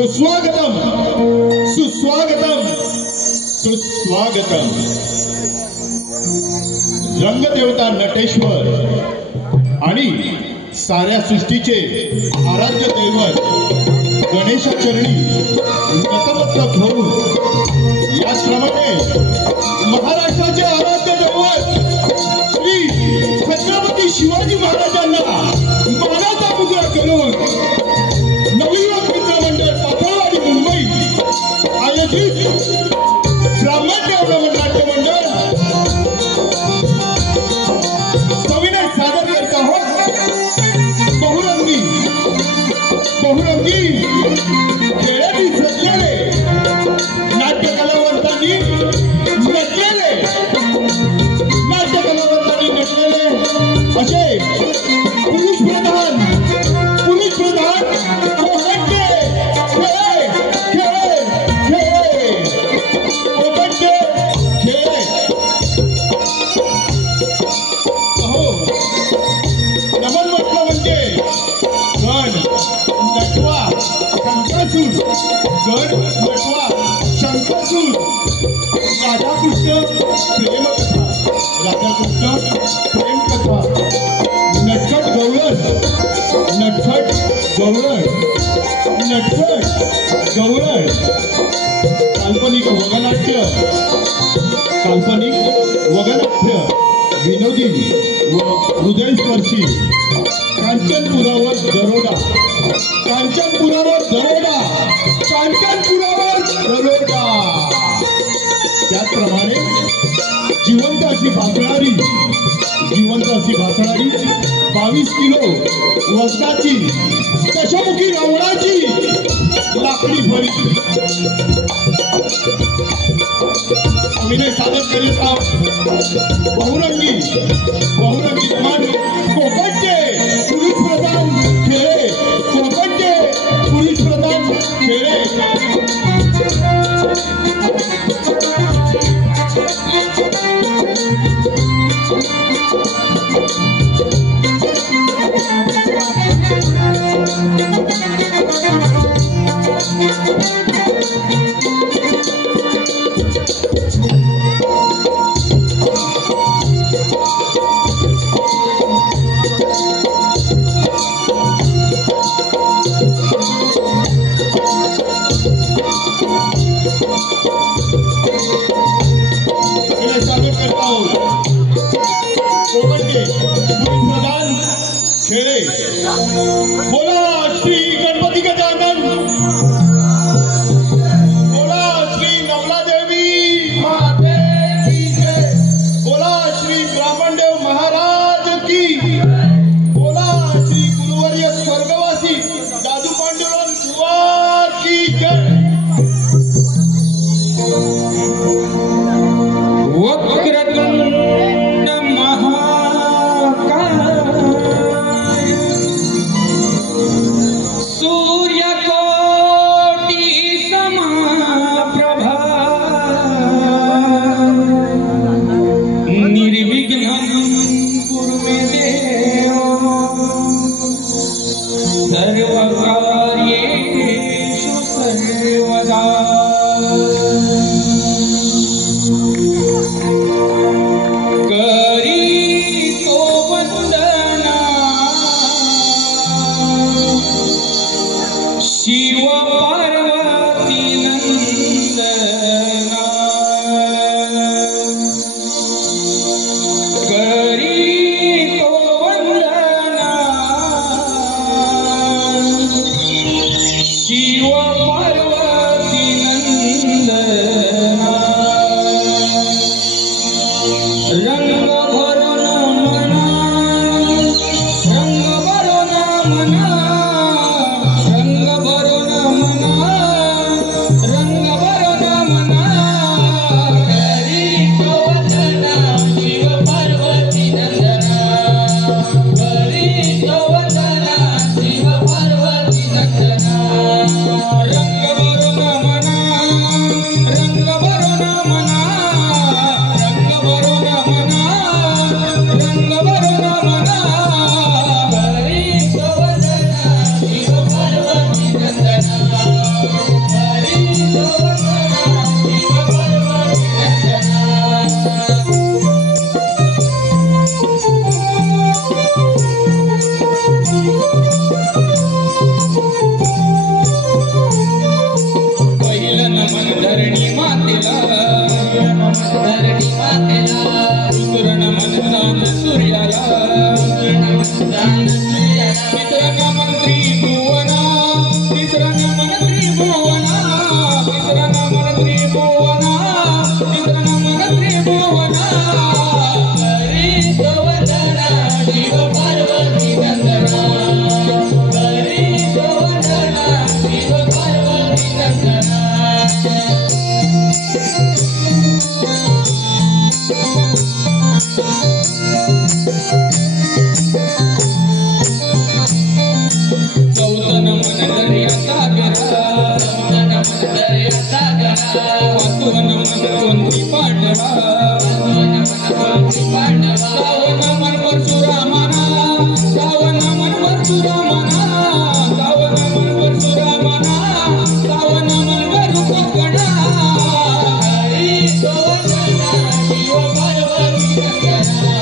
सुस्वागतम सुस्वागतम सुस्वागतम। रंगदेवता नटेश्वर आणि साऱ्या सृष्टीचे आराध्य दैवत गणेशाचरणी नतमस्तक होऊन याचप्रमाणे महाराष्ट्राचे आराध्य दैवत श्री छत्रपती शिवाजी महाराजांना मानाचा मुजरा करून नवयुवक मित्र मंडळ पाथरवाडी मुंबई आयोजित ब्राह्मण नाट्य मंडळ सविनय सादर करत आहोत। बहुरंगी बहुरंगी खेळाडू सजलेले नाट्य कलावंतांनी नटलेले असे पुरुष प्रधान गण नटवा शंकरसूर राधाकृष्ण प्रेमकथा नटखट गवळण काल्पनिक वगनाट्य विनोदी व हृदयस्पर्शी कांचनपुरावर दरोडा त्याचप्रमाणे जिवंत अशी भासणारी 22 किलो वजनाची दशमुखी रावणाची लाकडी फळी आम्ही सादर करीत आहोत। बहुरंगी मान कोकणचे पुरुष प्रधान खेळे बोला श्री गणपती गजानन, बोला श्री नवला देवी माते की जय, बोला श्री ब्राह्मणदेव महाराज की, बोला श्री गुरुवर्य स्वर्गवासी दादू पांडुरंग बुवा की जय। नमन धरणी मातेला दुसरं नमन दान सूर्याला तिसरं नमन त्रिभुवना तिसरं नमन त्रिभुवना तिसरं नमन त्रिभुवना तिसरं नमन त्रिभुवना हरी गोवर्धना शिव पार्वती नंदना हरी गोवर्धना शिव पार्वती नंदना चौथं नमन दर्याचा गरा पाचवं नमन कोणती पांडवा सहावं नमन परशुरामाना सहावं नमन परशुरामाना सहावं नमन परशुरामाना सहावं नमन गरुडगणा हरी गोवर्धना शिव पार्वती नंदना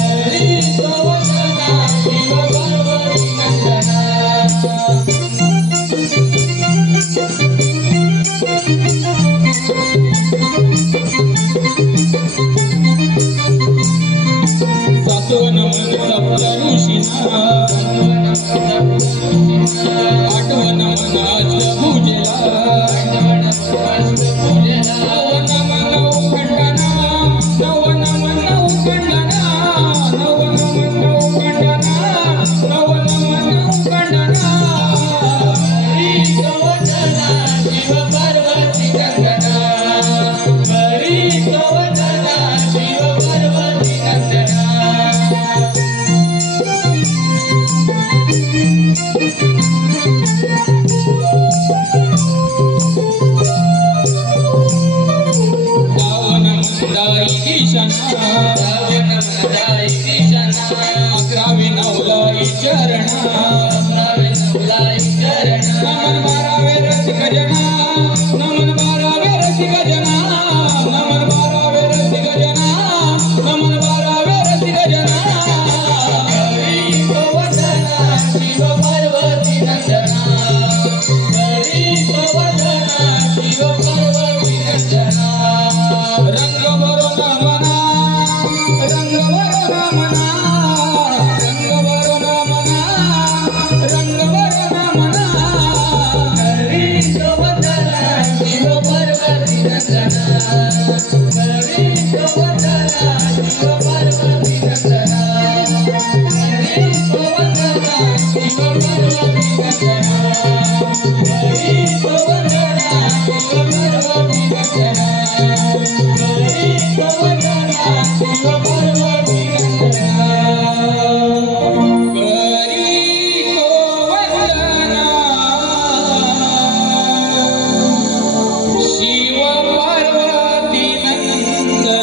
हरी गोवर्धना शिव पार्वती नंदना सातवं नमन सप्त ऋषींना आठवं नमन अष्टभुजेला नवं नमन नवखंडना नवं नमन नवखंडना नवं नमन नवखंडना नवं नमन नवखंडना हरी गोवर्धना शिव पार्वती नंदना हरी गोवर्धना शिव पार्वती नंदना अकरावी नवलाई चरणा नमन बारावे रसिक जना नमन बारावे रसिक जना नमन बारावे रसिक जना नमन बारावे रसिक जना हरी गोवर्धना शिव पार्वती नंदना हरी गोवर्धना शिव पार्वती नंदना रंग बरो नमना रंग बरो नमना रंग बरो नमना रंग बरो नमना हरी गोवर्धना शिव पार्वती नंदना हरी गोवर्धना शिव पार्वती नंदना हरी गोवर्धना शिव पार्वती नंदना हरी गोवर्धना शिव पार्वती नंदना हरी गोवर्धना शिव पार्वती नंदना हरी गोवर्धना शिव पार्वती नंदना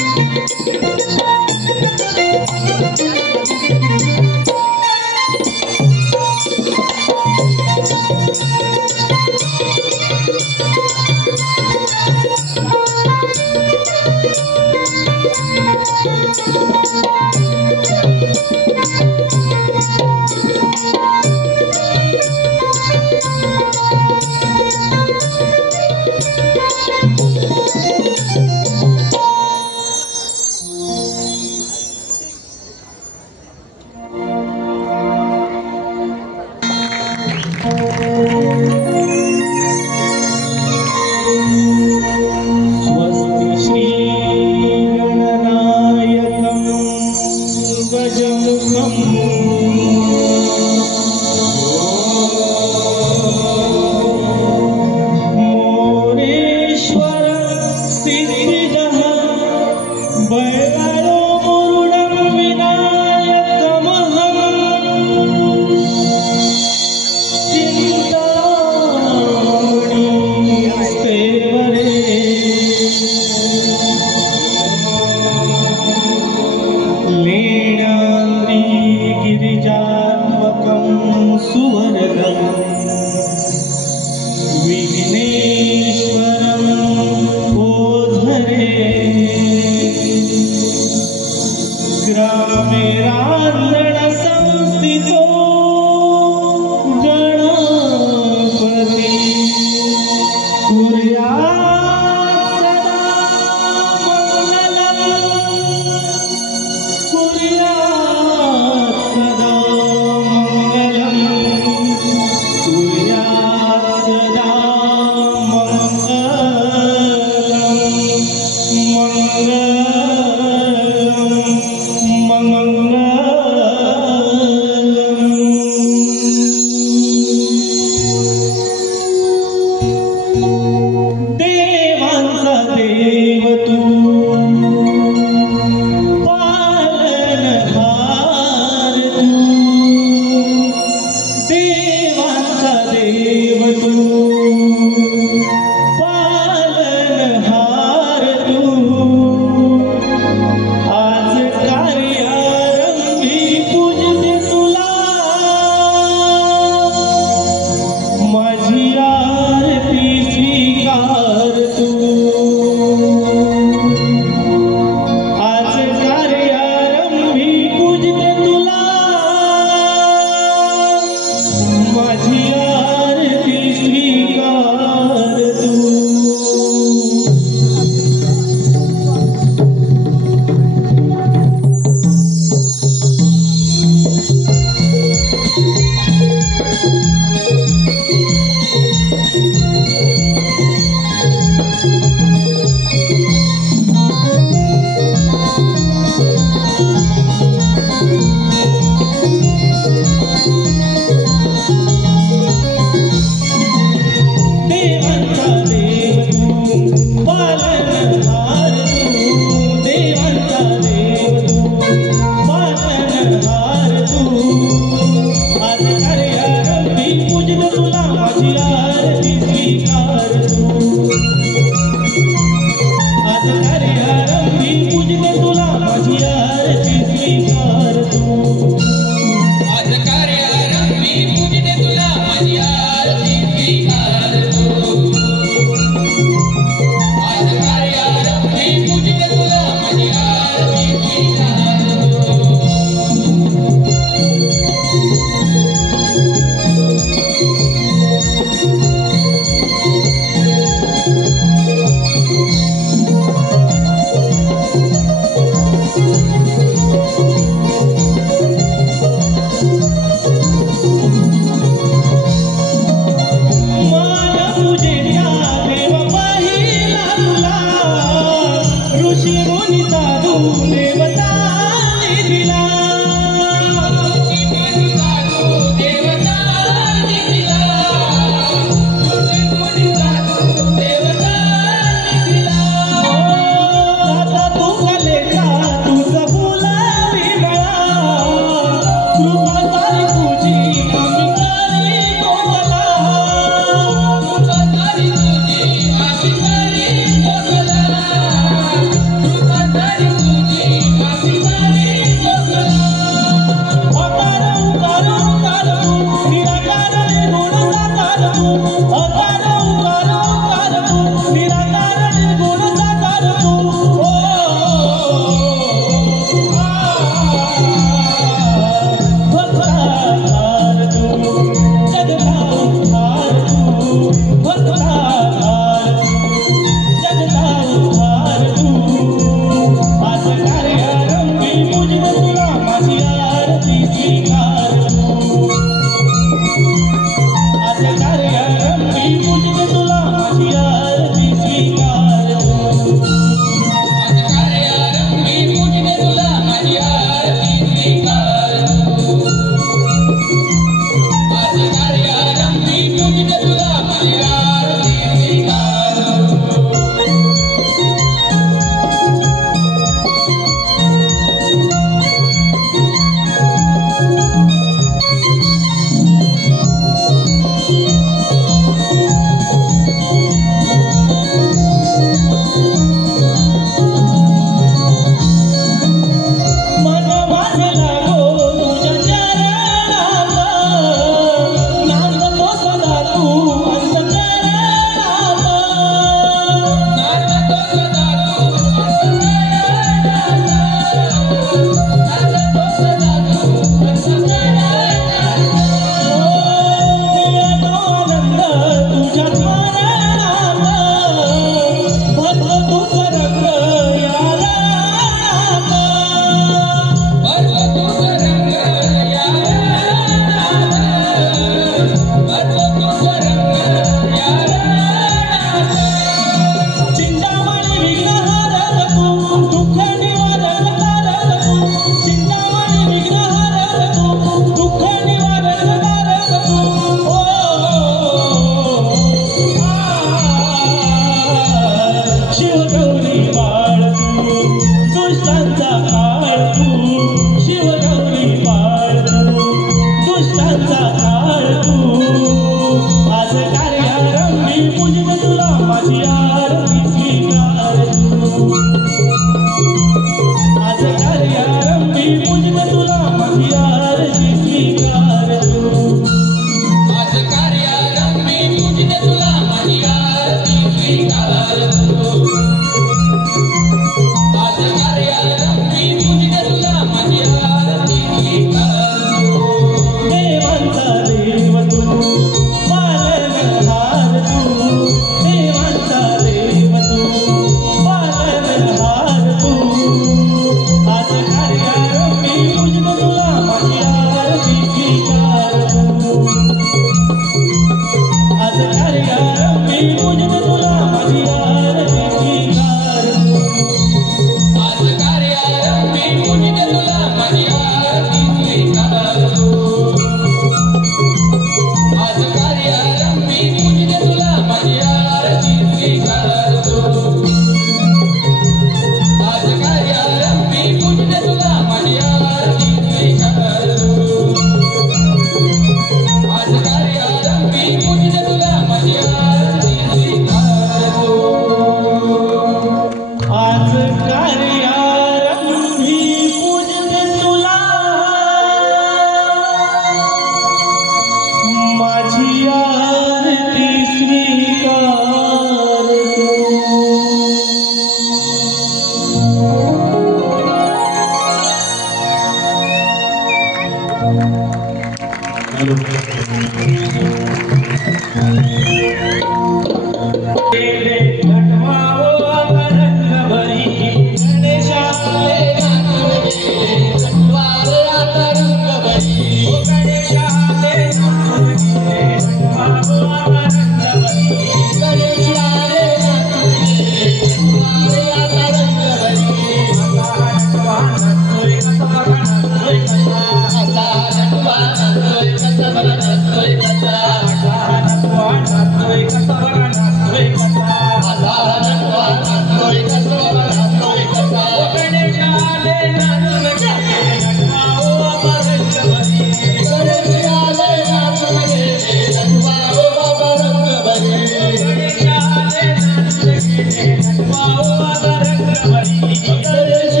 गणेश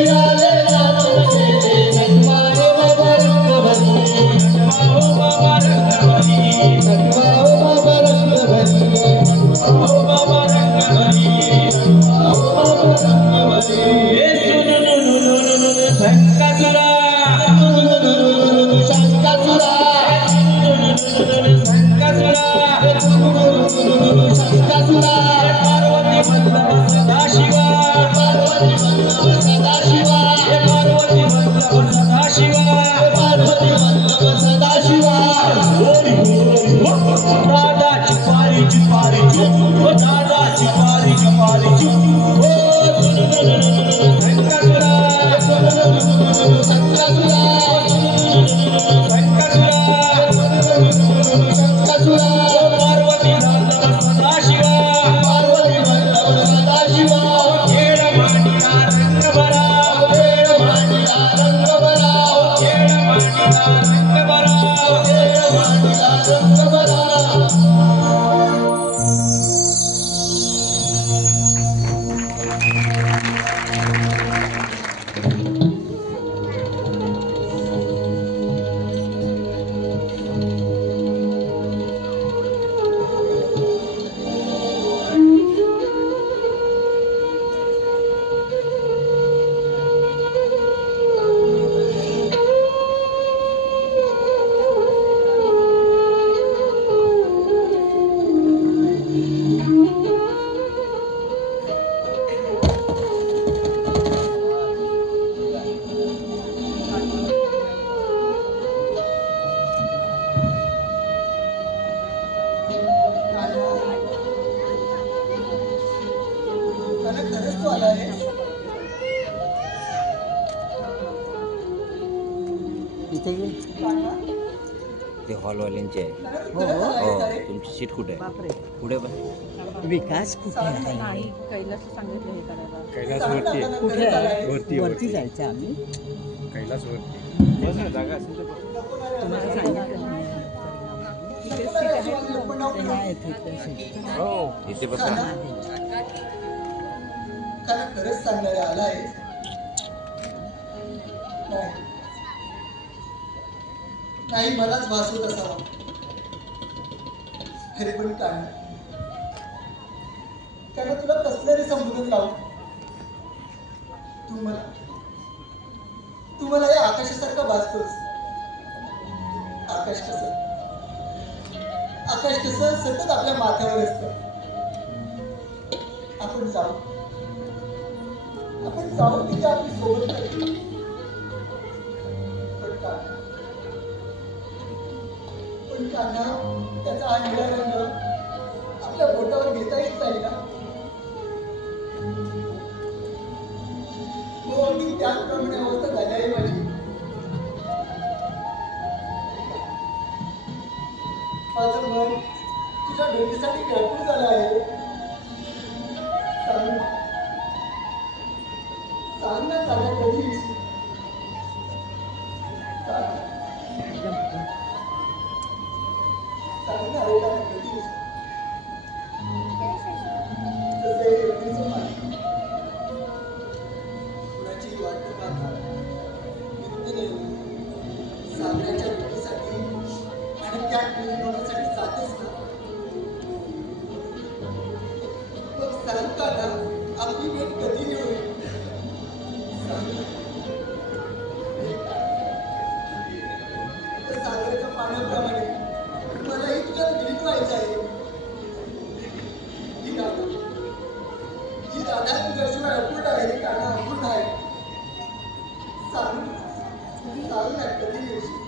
इथे ये. ते हॉलवाल्यांचे आहे. हो हो. हो तुमची सीट कुठे आहे? बापरे. पुढे पण विकास कुठे आहे? नाही कैलास सांगितलं हे करायला. कैलासवरती आहे. कुठे आहे? वरती वरती जायचं आम्ही. कैलासवरती बस ना, जागा असेल तर बस. तुम्हाला सांगितलं नाही. इथे सीट आहे का? ते नाही येत इथे सीट. हो इथे बसा. कारण खरंच सांगणारा आलाय. नाही मलाच भास होत असावा. खरे पण कारण तुला कसल्याने समजून लावू. तू मला या आकाशासारखा भासतोस. आकाश कसं सतत आपल्या माथ्यावर असतं. आपण जाऊ तिथे आपली सोबत राहील. पण कान्हा त्याचा हा निळा रंग आपल्या बोटावर घेता येत नाही ना. तो अगदी त्याचप्रमाणे अवस्था झाली आहे माझी. माझं मन तुझ्या भेटीसाठी व्याकुळ झालं आहे. सांग ना कान्हा कधी येशील? सांग ना रे कान्हा कधी येशील? जसं हे एवढीचं पाणी कुणाची वाट न पाहता युक्तीने सागराच्या भेटीसाठी आणि त्या मिळवण्यासाठी जातेच ना. मग सांग कान्हा आपली भेट कधी होईल? सागराच्या पाण्याप्रमाणे मलाही तुझ्या विलीन व्हायचं आहे. ही राधा तुझ्याशिवाय अपूर्ण आहे. कान्हा अपूर्ण आहे. सांग ना कधी येशील?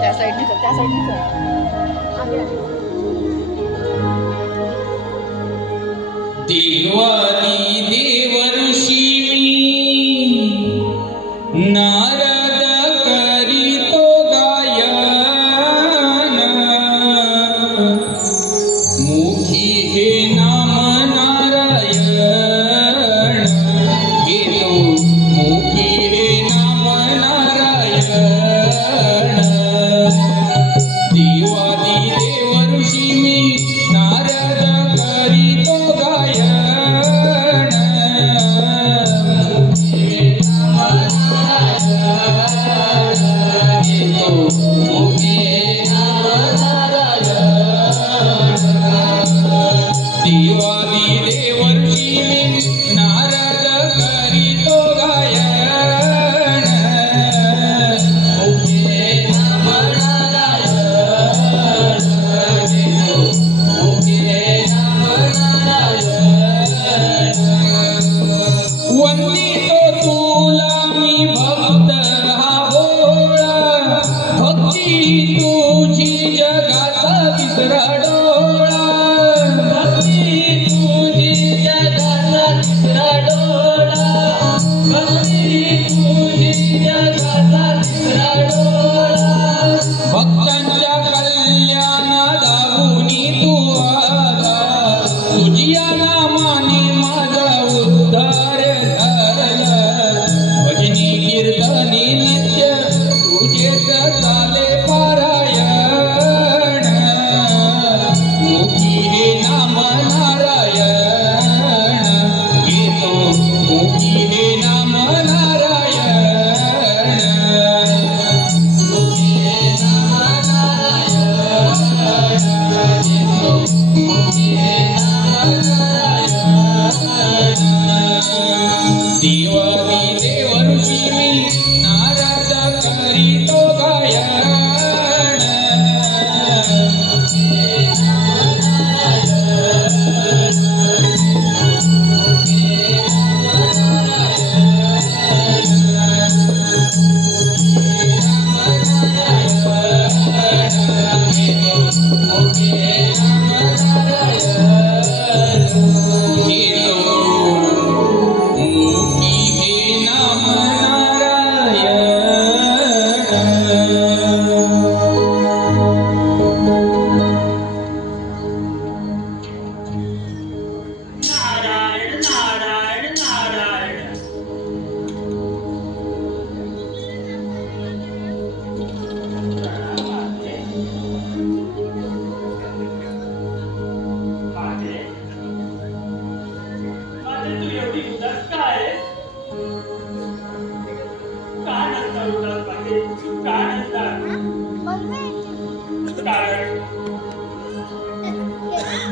त्या साईडने चल, त्या साईडने चल. आगे आगे. देवादी देवर्षी नारद करीतो गायन मुखी हे नाम नारायण घेतो मुखी हे नाम नारायण देवादी देवर्षी नारद करीतो गायन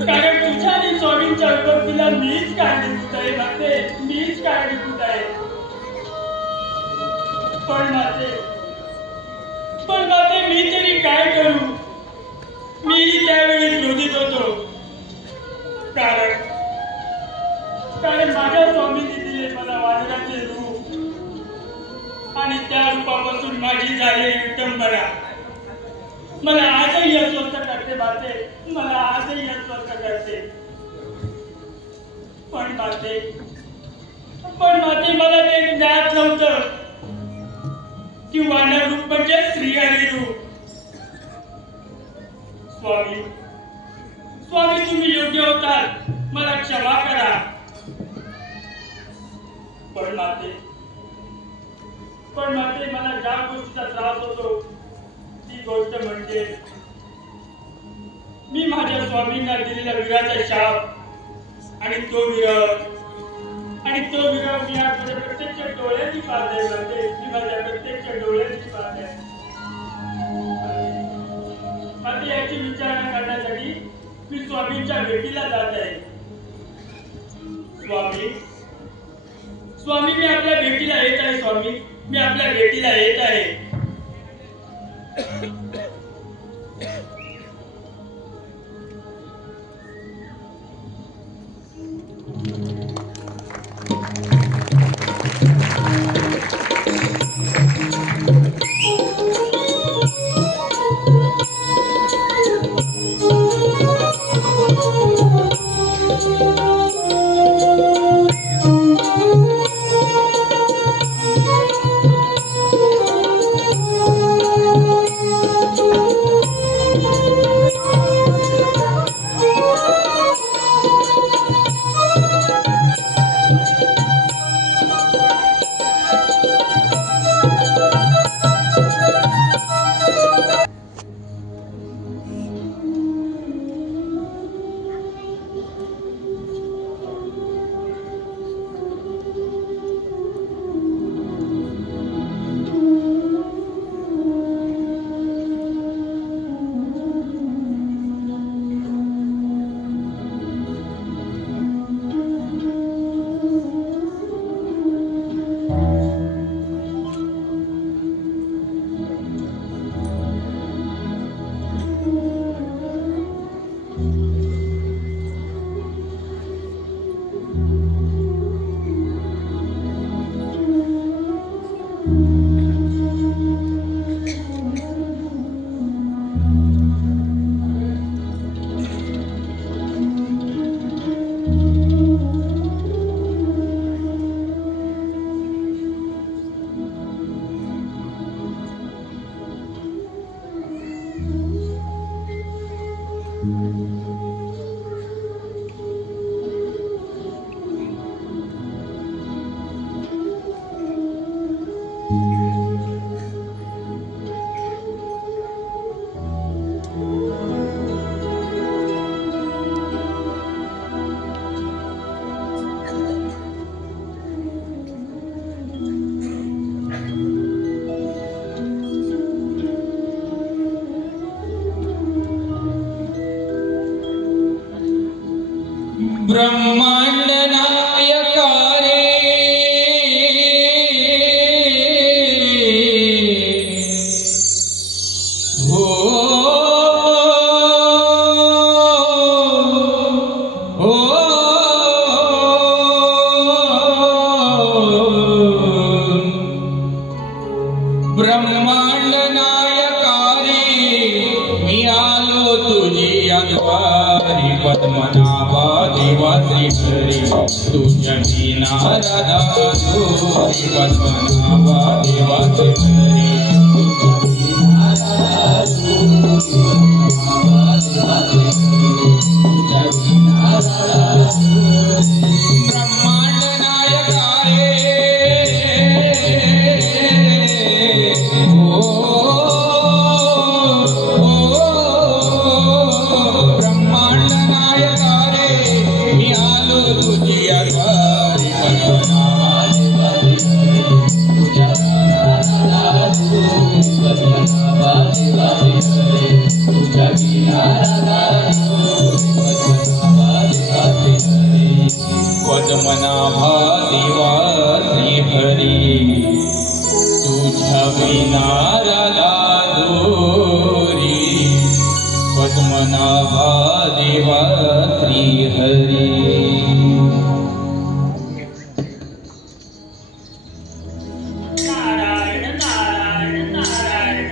कारण तुझ्या आणि स्वामींच्या विभक्तीला मीच कारणीभूत आहे माते, मीच कारणीभूत आहे. पण माते मी तरी काय करू? मी त्यावेळी क्रोधित होतो. कारण माझ्या स्वामींनी दिले मला वानराचे रूप आणि त्या रूपापासून माझी झालेली विटंबना मला आजही अस्वस्थ करते माते, मला आजही अस्वस्थ करते. पण माते मला ते ज्ञात नव्हतं की वानर रूप म्हणजे श्रीहरी रूप. स्वामी तुम्ही योग्य होतात, मला क्षमा करा. पण माते मला ज्या गोष्टीचा त्रास होतो ती गोष्ट म्हणजे मी माझ्या स्वामींना दिलेला विराचा शाप आणि तो विरह मी आज माझ्या प्रत्यक्ष डोळ्यांनी पाहते माते, मी माझ्या प्रत्यक्ष डोळ्यांनी पाहते. माते याची विचारणा करण्यासाठी मी स्वामींच्या भेटीला जात आहे. स्वामी मी आपल्या भेटीला येत आहे. स्वामी मी आपल्या भेटीला येत आहे. ब्रह्मांड नायका रे हो हो ब्रह्मांड नायका रे मी आलो तुझी अद्वारी पद्मनाभा देवा श्री तुझ्या नारदा जोरी पद्मनाभा देवा श्री ब्रह्मांड नायका तुझ्या विना राधा पद्मनाभा देवा श्री हरी तुझ्या विना राधा पद्मनाभा देवा श्री हरी नारायण नारायण नारायण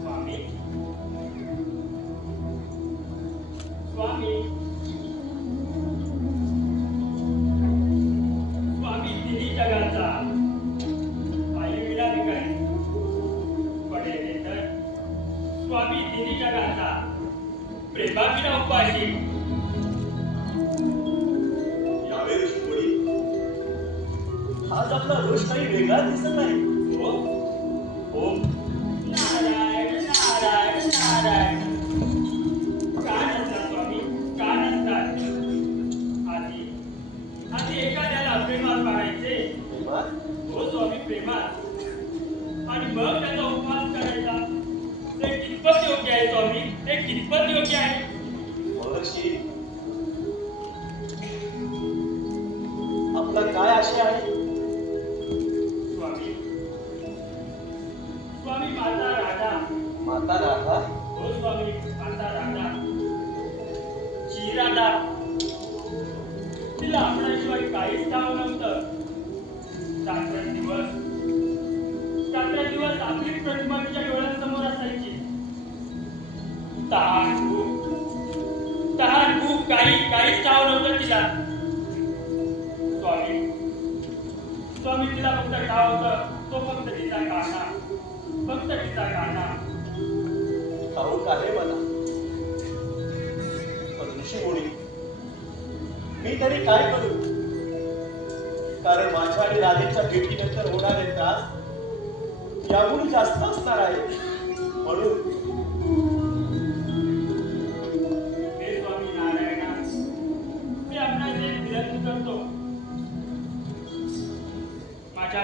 स्वामी स्वामी स्वामी तिन्ही जगाचा स्वामी तिन्ही जगाचा प्रेमाविना उपाशी यावेळी थोडी आज आपला रोष काही वेगळा दिसत आहे. हो हो नारायण नारायण नारायण का नसतात स्वामी का नसतात आधी एखाद्याला प्रेमात पाहायचे हो स्वामी प्रेमात आणि मग त्याचा उपवास करायचा ते कितपत योग्य आहे स्वामी ते कितपत योग्य आहे महर्षी आपला काय आशय आहे. स्वामी स्वामी माता राधा माता राधा हो स्वामी माता राधा जी राधा तिला आपल्याशिवाय काहीच ठाव नव्हतं. रात्रंदिवस आपली प्रतिमा तिच्या डोळ्यांसमोर असायची. तहान भूक काहीच ठाव नव्हतं तिला. स्वामी तिला फक्त ठाव होतं तो फक्त तिचा काना ठाऊक आहे मला. पण ऋषीमुनी मी तरी काय करू, कारण माझ्या आणि राधेच्या भेटीनंतर होणारे त्रास याहून जास्त असणार आहे. म्हणून हे स्वामी नारायणा मी आपणास एक विनंती करतो. माझ्या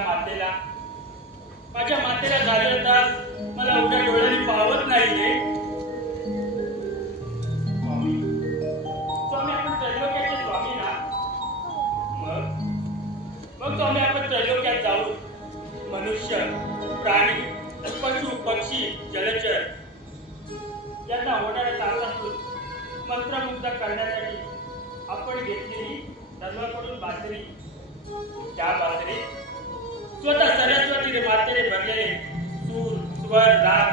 मातेला झाले त्रास मला उघड्या डोळ्यांनी पाहत नाही रे. स्वामी आपण त्रैलोक्याचे स्वामी ना. मग स्वामी आपण त्रैलोक्यात जाऊ. मनुष्य प्राणी पशु पक्षी जलचर यांना होणाऱ्या त्रासातून मंत्रमुग्ध करण्यासाठी आपण घेतलेली धर्माकडून बासरी त्या बासरीत स्वतः सरस्वतीने मातेने भरलेले सूर स्वर राग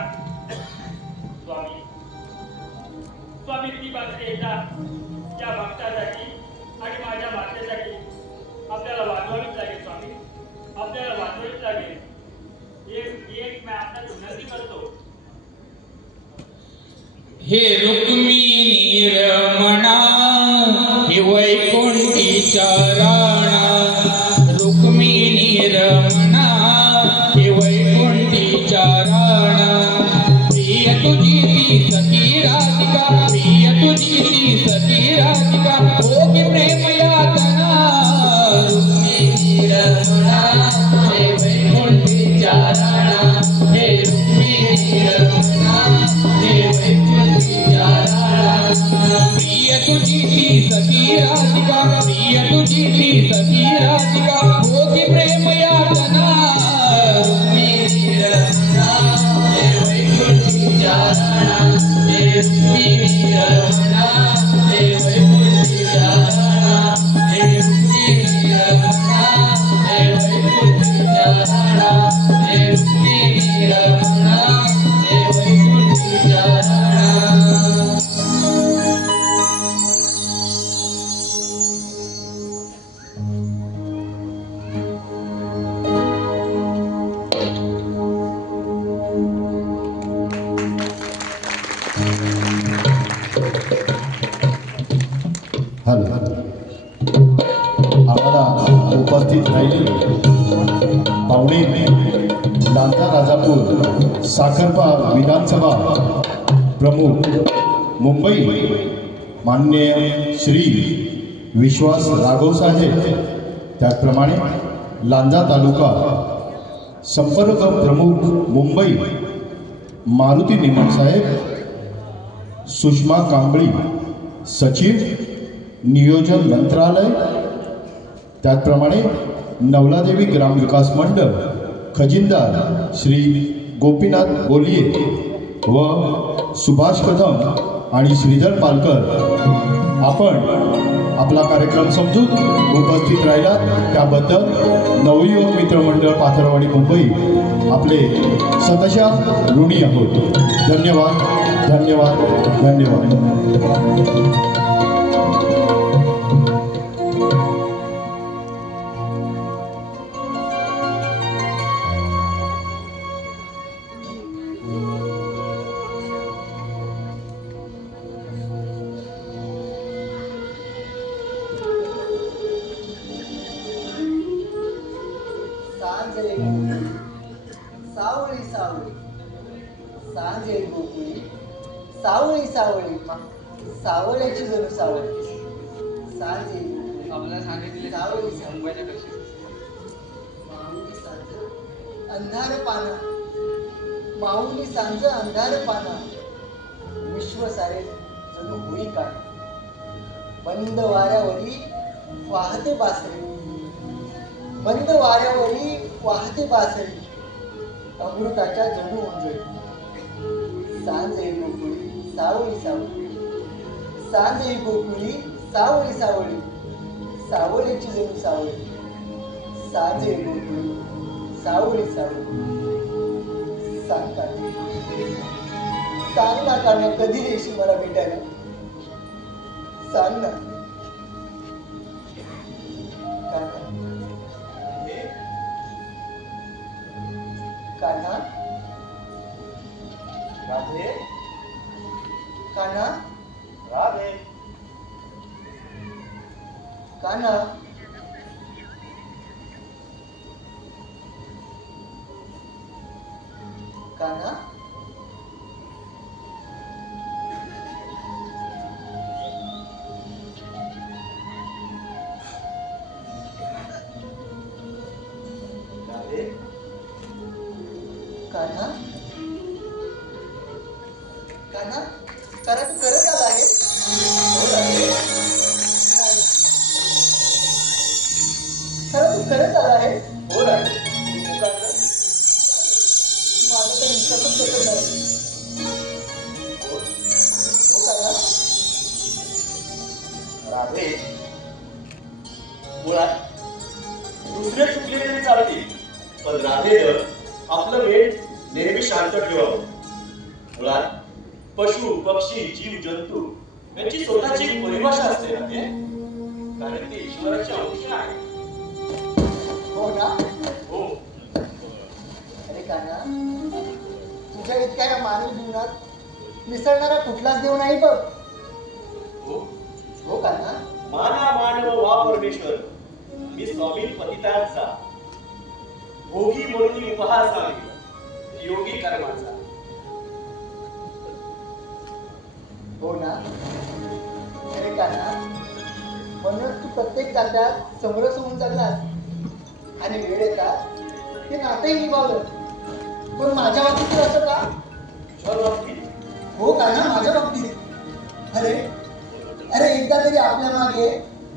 स्वामी ती बासरी एकदा या भक्तासाठी आणि माझ्या मातेसाठी आपल्याला वाजवावीच लागेल. स्वामी आपल्याला वाजवावीच लागेल. एक मी आपल्याला विनंती करतो. हे रुक्मिणी रमणा हे वैकुंठीच्या राणा. रुक्मिणी रमणा हे वैकुंठीच्या राणा. प्रिय तुझी ती सखी राधिका प्रिय तुझी ती सखी राधिका भोगी प्रेम यातना. रुक्मिणी रमणा हे वैकुंठीच्या राणा. हे रुक्मिणी रमणा हे वैकुंठीच्या राणा. प्रिय तुझी ती सखी राधिका प्रिय तुझी ती सखी राधिका भोगी प्रेम यातना. रुक्मिणी रमणा हे वैकुंठीच्या राणा. हे रुक्मिणी रमणा हे वैकुंठीच्या राणा. हे रुक्मिणी रमणा हे वैकुंठीच्या राणा. हे रुक्मिणी रमणा हे वैकुंठीच्या राणा. आम्हाला उपस्थित राहिले पावणे लांजा राजापूर साखरपा विधानसभा प्रमुख मुंबई माननीय श्री विश्वास राघव साहेब, त्याचप्रमाणे लांजा तालुका संपर्क प्रमुख मुंबई मारुती निमण साहेब, सुषमा कांबळी सचिव नियोजन मंत्रालय, त्याचप्रमाणे नवलादेवी ग्रामविकास मंडळ खजिनदार श्री गोपीनाथ बोलिये व सुभाष कदम आणि श्रीधर पालकर, आपण आपला कार्यक्रम समजून उपस्थित राहिला त्याबद्दल नवयुवक मित्रमंडळ पाथरवाडी मुंबई आपले सतशः ऋणी आहोत. धन्यवाद धन्यवाद धन्यवाद. सावळी सावळी सांजे गोकुळी सावळी सावळी सावळ्याची जणू सावळी सांजे आपल्याला सांगितले सावळी मुंबईच्या कशी माऊली सांज अंधार पाना माऊली सांज अंधार पाना विश्व सारे जणू होई का बंद वाऱ्यावरी वाहते बासरी बंद वाऱ्यावरी वाहते बासरी अमृताच्या जणू उंजळी सांज येई गोकुळी सावळी सावळी सांज येई गोकुळी सावळी सावळी सावळीची जणू सावळी सांज येई गोकुळी सावळी सावळी सांग ना कान्हा कधी येशील मला भेटायला सांग ना कान्हा राधे कान्हा राधे कान्हा कान्हा राधे कान्हा कान्हा करा तू करत आला आहे नाही. खरं तू करत आला आहे हो राधे तू काय कर? माझं तर विश्वासच बसत नाही. हो कान्हा राधे मुळात दुसरे चुकले तरी चालतील पण राधेनं आपलं वेळ नेहमी शांत ठेवावं. मुळात पशु पक्षी जीव जंतू यांची स्वतःची एक परिभाषा असते राधे कारण ते ईश्वराचे अंश आहे. हो ना हो अरे कान्हा तुझ्या इतक्या या मानवी जीवनात मिसळणारा कुठलाच देव नाही बघ. हो हो कान्हा माना मानव वा परमेश्वर मी स्वामी पतितांचा भोगी म्हणून उपहास आहे योगी कर्माचा. हो ना अरे कान्हा म्हणून तू प्रत्येक जात्यात समरस होऊन जगलास आणि वेळ येतात ते नातंही निभावलं. पण माझ्या बाबतीत असं का? तुझ्या बाबतीत हो कान्हा माझ्या बाबतीत. अरे अरे एकदा तरी आपल्या मागे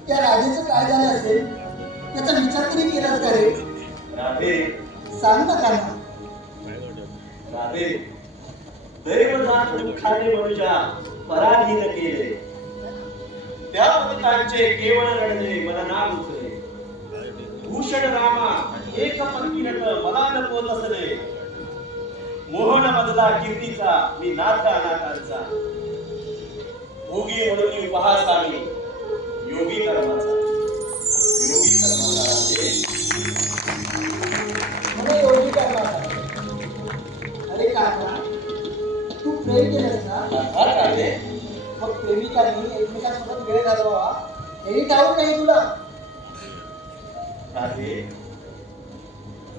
त्या राजाचं काय झालं असेल याचा विचार तरी केलाच का रे? राधे सांग ना कान्हा. राधे दैव जात दुःखाने मनुजा पराधीन केले त्या पतितांचे केवळ रडले मला ना उचले भूषण रामा एक पंक्ती नट मला नको तसले मोहन मधला कीर्तीचा मी नाथा नाथांचा भोगी म्हणून उपहास आम्ही योगी कर्माचा राधे मला योगी करणार. अरे कान्हा तू प्रेम केलंस ना अर्थात राधे मग प्रेमिकांनी एकमेकांसोबत वेळ घालवावा हेही ठाऊक नाही तुला? राधे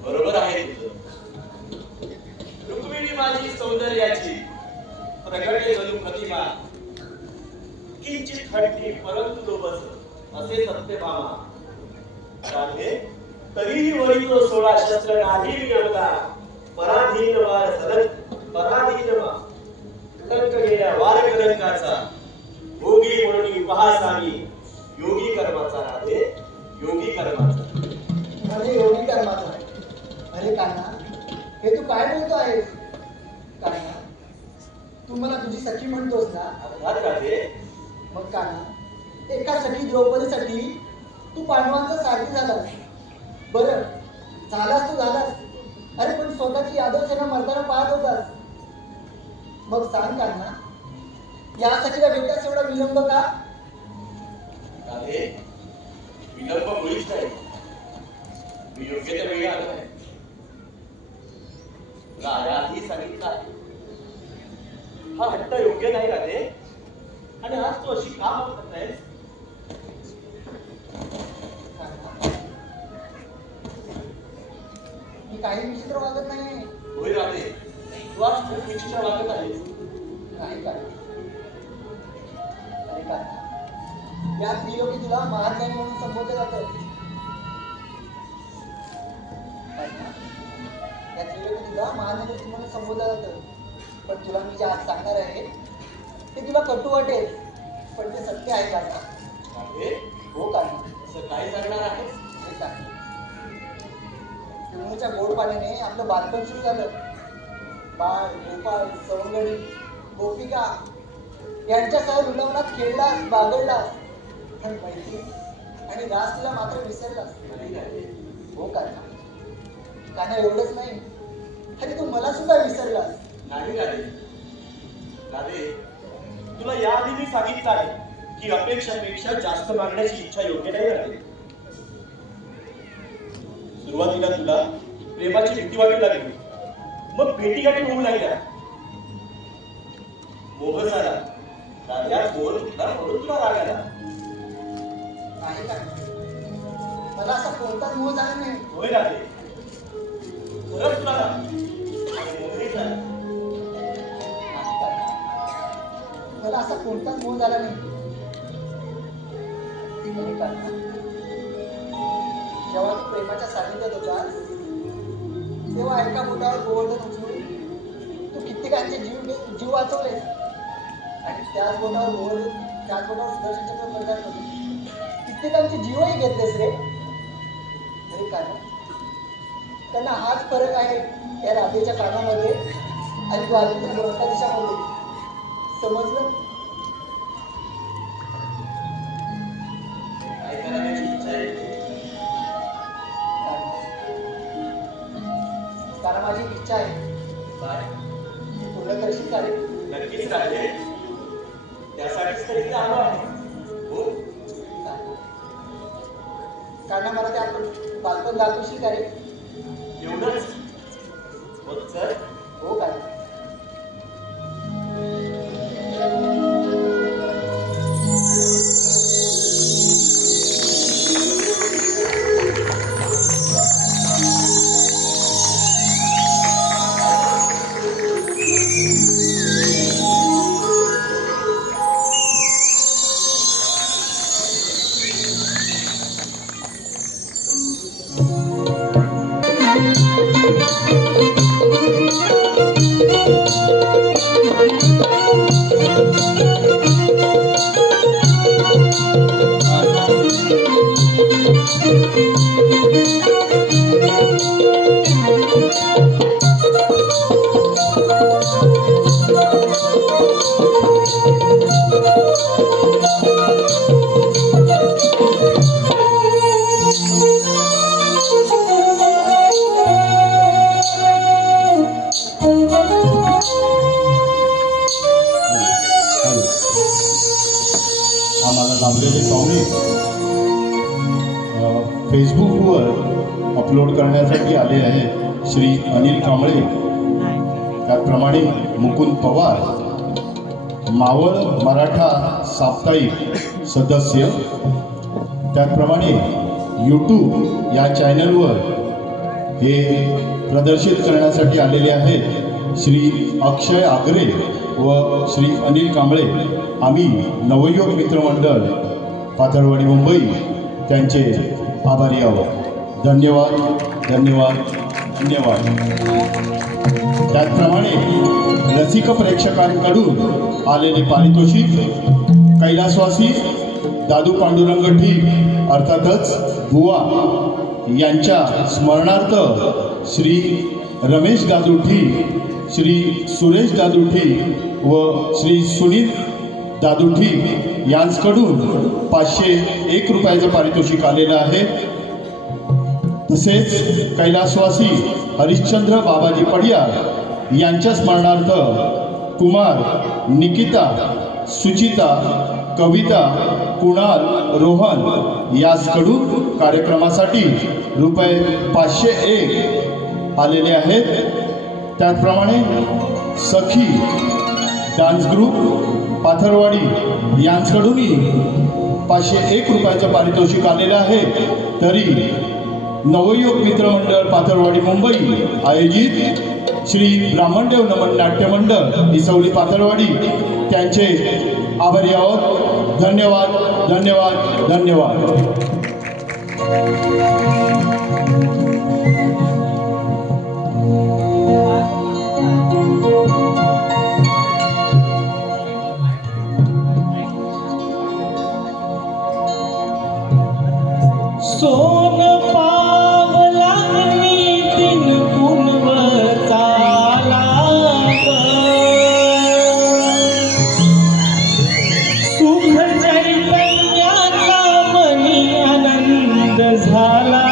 बरोबर आहे तुझं. रुक्मिणी माझी सौंदर्याची प्रगटे जणू प्रतिमा किंचित हटली परंतु लोभस असे सत्यभामा. राधे तरीही वरी तो 16 शस्त्र नाही नियमला पराधीन वार सदन पराधीन वा कलंक गेल्या वार कलंकाचा योगी म्हणून पहासावी योगी कर्माचा राधे योगी कर्माचा अरे योगी कर्माचा. अरे कान्हा, हे तू काय बोलतो आहेस? कान्हा, तू मला तुझी सखी म्हणतोस ना? अर्थात राधे. मग कान्हा, एका सखी द्रौपदीसाठी तू पांडवांचा सारथी झालास. बरं झालास तू झालास. अरे पण स्वतःची यादव सेना मरताना पाहत होतास. मग सांग कान्हा, या सखीला भेटण्यास एवढा विलंब का? राधे, विलंब मुळीच नाही. मी योग्य त्या वेळी आलो आहे. तुला आधी सांगितलं आहे. हा हट्ट योग्य नाही राधे. आणि आज तू अशी का म्हणत नाहीस? मी काही विचित्र वागत नाही. होय राधे, तू आज खूप विचित्र वागत आहेस. नाही का? अरे का, या त्रिलोकी तुला महाज्ञानी म्हणून संबोधलं जातं. या त्रिलोकी तुला महाज्ञानी म्हणून संबोधलं जातं. पण तुला मी जे आज सांगणार आहे ते तुला कटू वाटेल, पण ते सत्य आहे का? राधे, हो का? असं काय सांगणार आहेस? हे का? यमुनेच्या गोड पाण्याने आपलं बालपण सुरू झालं. बाळ, गोपाळ, सवंगडी, गोपिका यांच्यासह वृंदावनात खेळलास, बागडलास. पण मैत्री आणि रासलीला मात्र विसरलास. हो का? कान्हा, एवढंच नाही, अरे तू मला सुद्धा विसरलास. नाही राधे. राधे, तुला याआधी मी सांगितलं आहे की अपेक्षापेक्षा जास्त मागण्याची इच्छा योग्य नाही राधे. सुरुवातीला तुला प्रेमाची भीती वाटू लागली, मग भेटीगाठी होऊ लागल्या. मोह झाला, राध्यात मोह तुटला म्हणून तुला राग आला. नाही का? मला असा कोणताच मोह झाला नाही. होय राधे, खरंच तुला राग आणि मोहही झाला. नाही का? मला असा कोणताच मोह झाला नाही. अरे का? जेव्हा तू प्रेमाच्या सानिध्यात होतास तेव्हा एका बोटावर गोवर्धन उचलून तू कित्येकांचे जीव वाचवले. आणि त्याच बोटावर सुदर्शन चक्र प्रदान करून कित्येकांचे जीवही घेतलेस रे. अरे का? त्यांना हाच फरक आहे या राधेच्या कानामध्ये आणि द्वारका दिशामध्ये. समजलं? काय करायची इच्छा आहे? कारण माझी इच्छा आहे. काय? पूर्ण करशील का रे? नक्कीच राधे, त्यासाठीच तरी इथे आलो आहे. हो, कारण मला ते आपण बालपण दाखवशील का रे? एवढंच. मग चल. हो का? फेसबुकवर अपलोड करण्यासाठी आले आहे श्री अनिल कांबळे, त्याचप्रमाणे मुकुंद पवार, मावळ मराठा साप्ताहिक सदस्य, त्याचप्रमाणे यूट्यूब या चॅनलवर हे प्रदर्शित करण्यासाठी आलेले आहेत श्री अक्षय आगरे व श्री अनिल कांबळे. आम्ही नवयुग मित्रमंडळ पातळवाडी मुंबई त्यांचे आभारी आहोत. धन्यवाद धन्यवाद धन्यवाद. त्याचप्रमाणे रसिक प्रेक्षकांकडून आलेले पारितोषिक कैलासवासी दादू पांडुरंग ठी अर्थातच बुवा यांच्या स्मरणार्थ श्री रमेश दादू ठी, श्री सुरेश दादू ठी व श्री सुनील दादू ठी यांच्याकडून 501 रुपयाचं पारितोषिक आलेलं आहे. तसेच कैलासवासी हरिश्चंद्र बाबाजी पडियार यांच्या स्मरणार्थ कुमार, निकिता, सुचिता, कविता, कुणाल, रोहन याचकडून कार्यक्रमासाठी रुपये 501 आलेले आहेत. त्याचप्रमाणे सखी डान्स ग्रुप पाथरवाडी यांच्याकडूनही 501 रुपयाचं पारितोषिक आलेलं आहे. तरी नवयुग मित्रमंडळ पाथरवाडी मुंबई आयोजित श्री ब्राह्मणदेव नमन नाट्य मंडळ इसवली पाथरवाडी त्यांचे आभारी आहोत. धन्यवाद धन्यवाद धन्यवाद. सोन पावला नितीन गुणवताला सुख चैतन्याचा मनी आनंद झाला.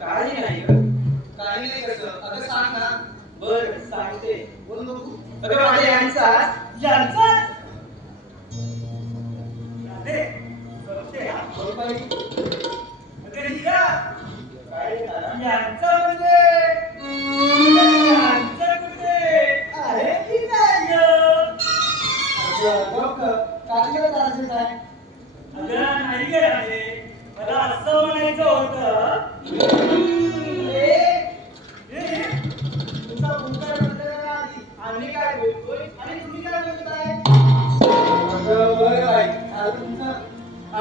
काही नाही ग. काही नाही कसं अगं सांग ना. बर सांगते. बोल बघू. अगं माझ्या यांचा राधे, बघते हा. बोल बाई. अगं हिरा, काय झालं? यांचा म्हणजे यांचं कुठे आहे की नाही ग? काकीला त्रास आहे. अगं नाही ग राधे, मला असं म्हणायचं होतं. तुमचा मुलगा म्हटलं आधी आम्ही काय बोलतोय आणि तुम्ही काय बोलताय.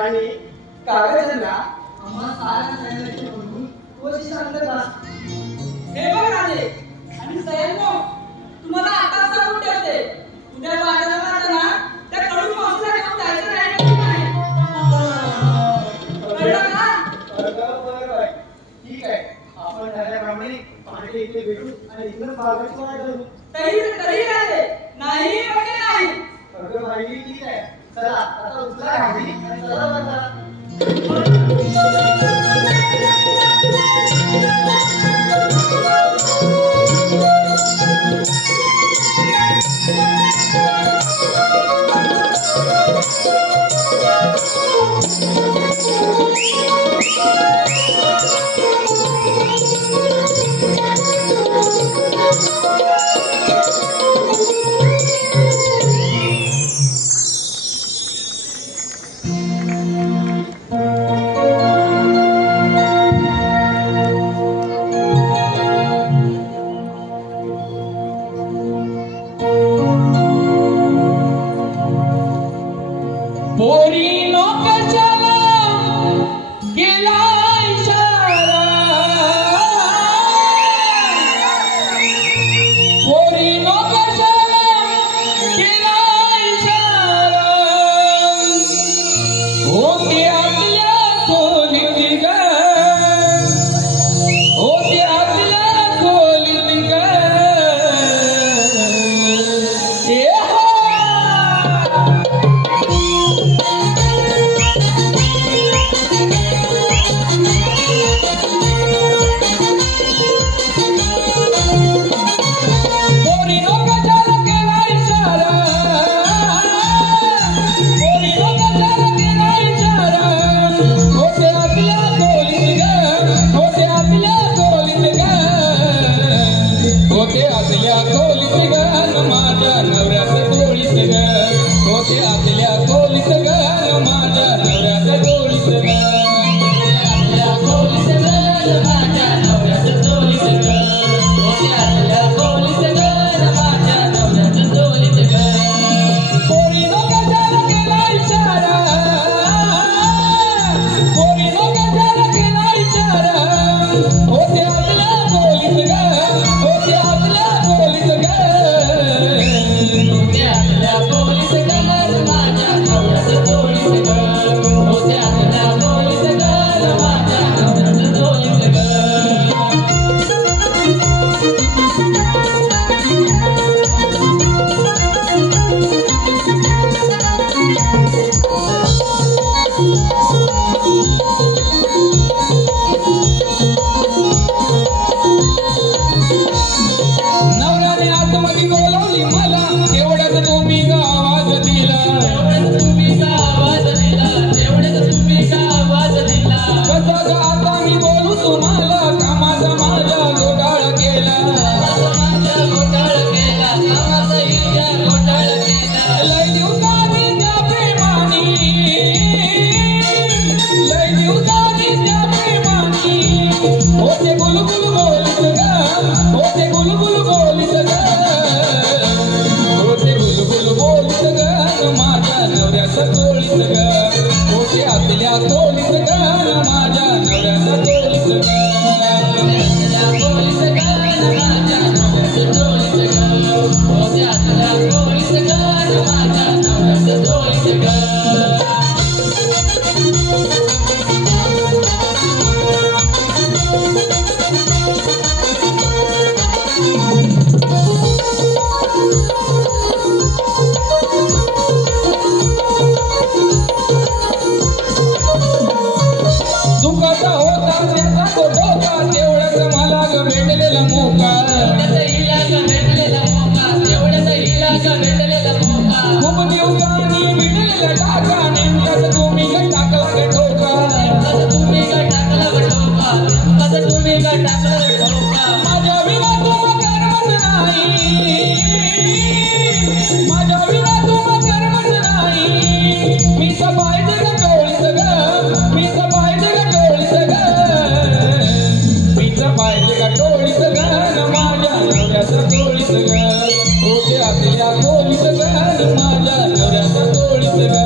आणि कागदांना आम्हाला साऱ्या सांगायचे म्हणून तोशी सांगत का. हे बघ राजे आणि सयांनो, तुम्हाला आता सांगून ठेवते, उद्या बाजारात ना त्या कडू मावशीला घेऊन जायचं नाही कळलं का? बरं ठीक आहे. आपण ठरल्याप्रमाणे पहाटे इथे भेटू आणि इथूनच बाजाराची वाट धरू. तरी राजे नाही म्हणजे नाही. अगं बाई ठीक आहे. चला आता उचला गाडी आणि चला बाजारात. माझ्या विना तुम करमत नाही, माझ्या विना तुम करमत नाही. मी पाहिजे का टोळीत ग, मी पाहिजे का टोळीत ग, मी पाहिजे का टोळीत ग, माझ्या नवऱ्याच्या टोळीत ग. होते आपल्या टोळीत ग, माझ्या नवऱ्याच्या टोळीत ग.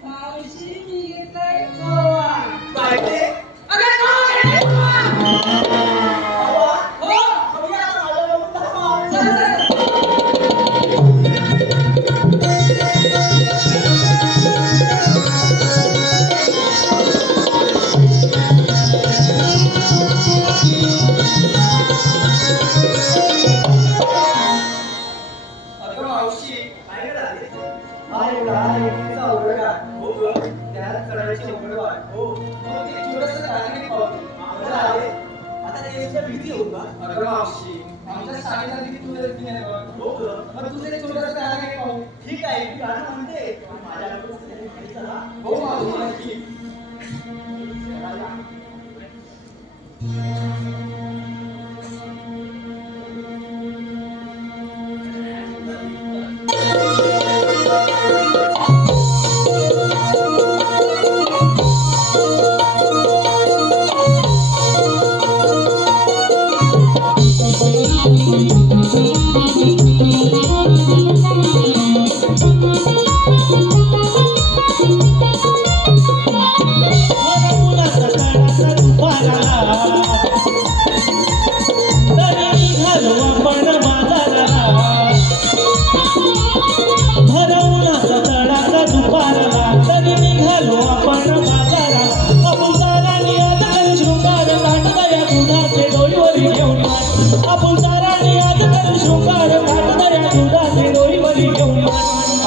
मावशी त्याच्या भीती होऊ का? अगं मावशी आमच्या शाळेला किती तुला येत नाही बघ. हो गं. मग तुझे छोटंसं गाणं काय पाहू? ठीक आहे मी गाणं म्हणते पण माझ्याकडून तरी काही चला. हो मावशी नक्की.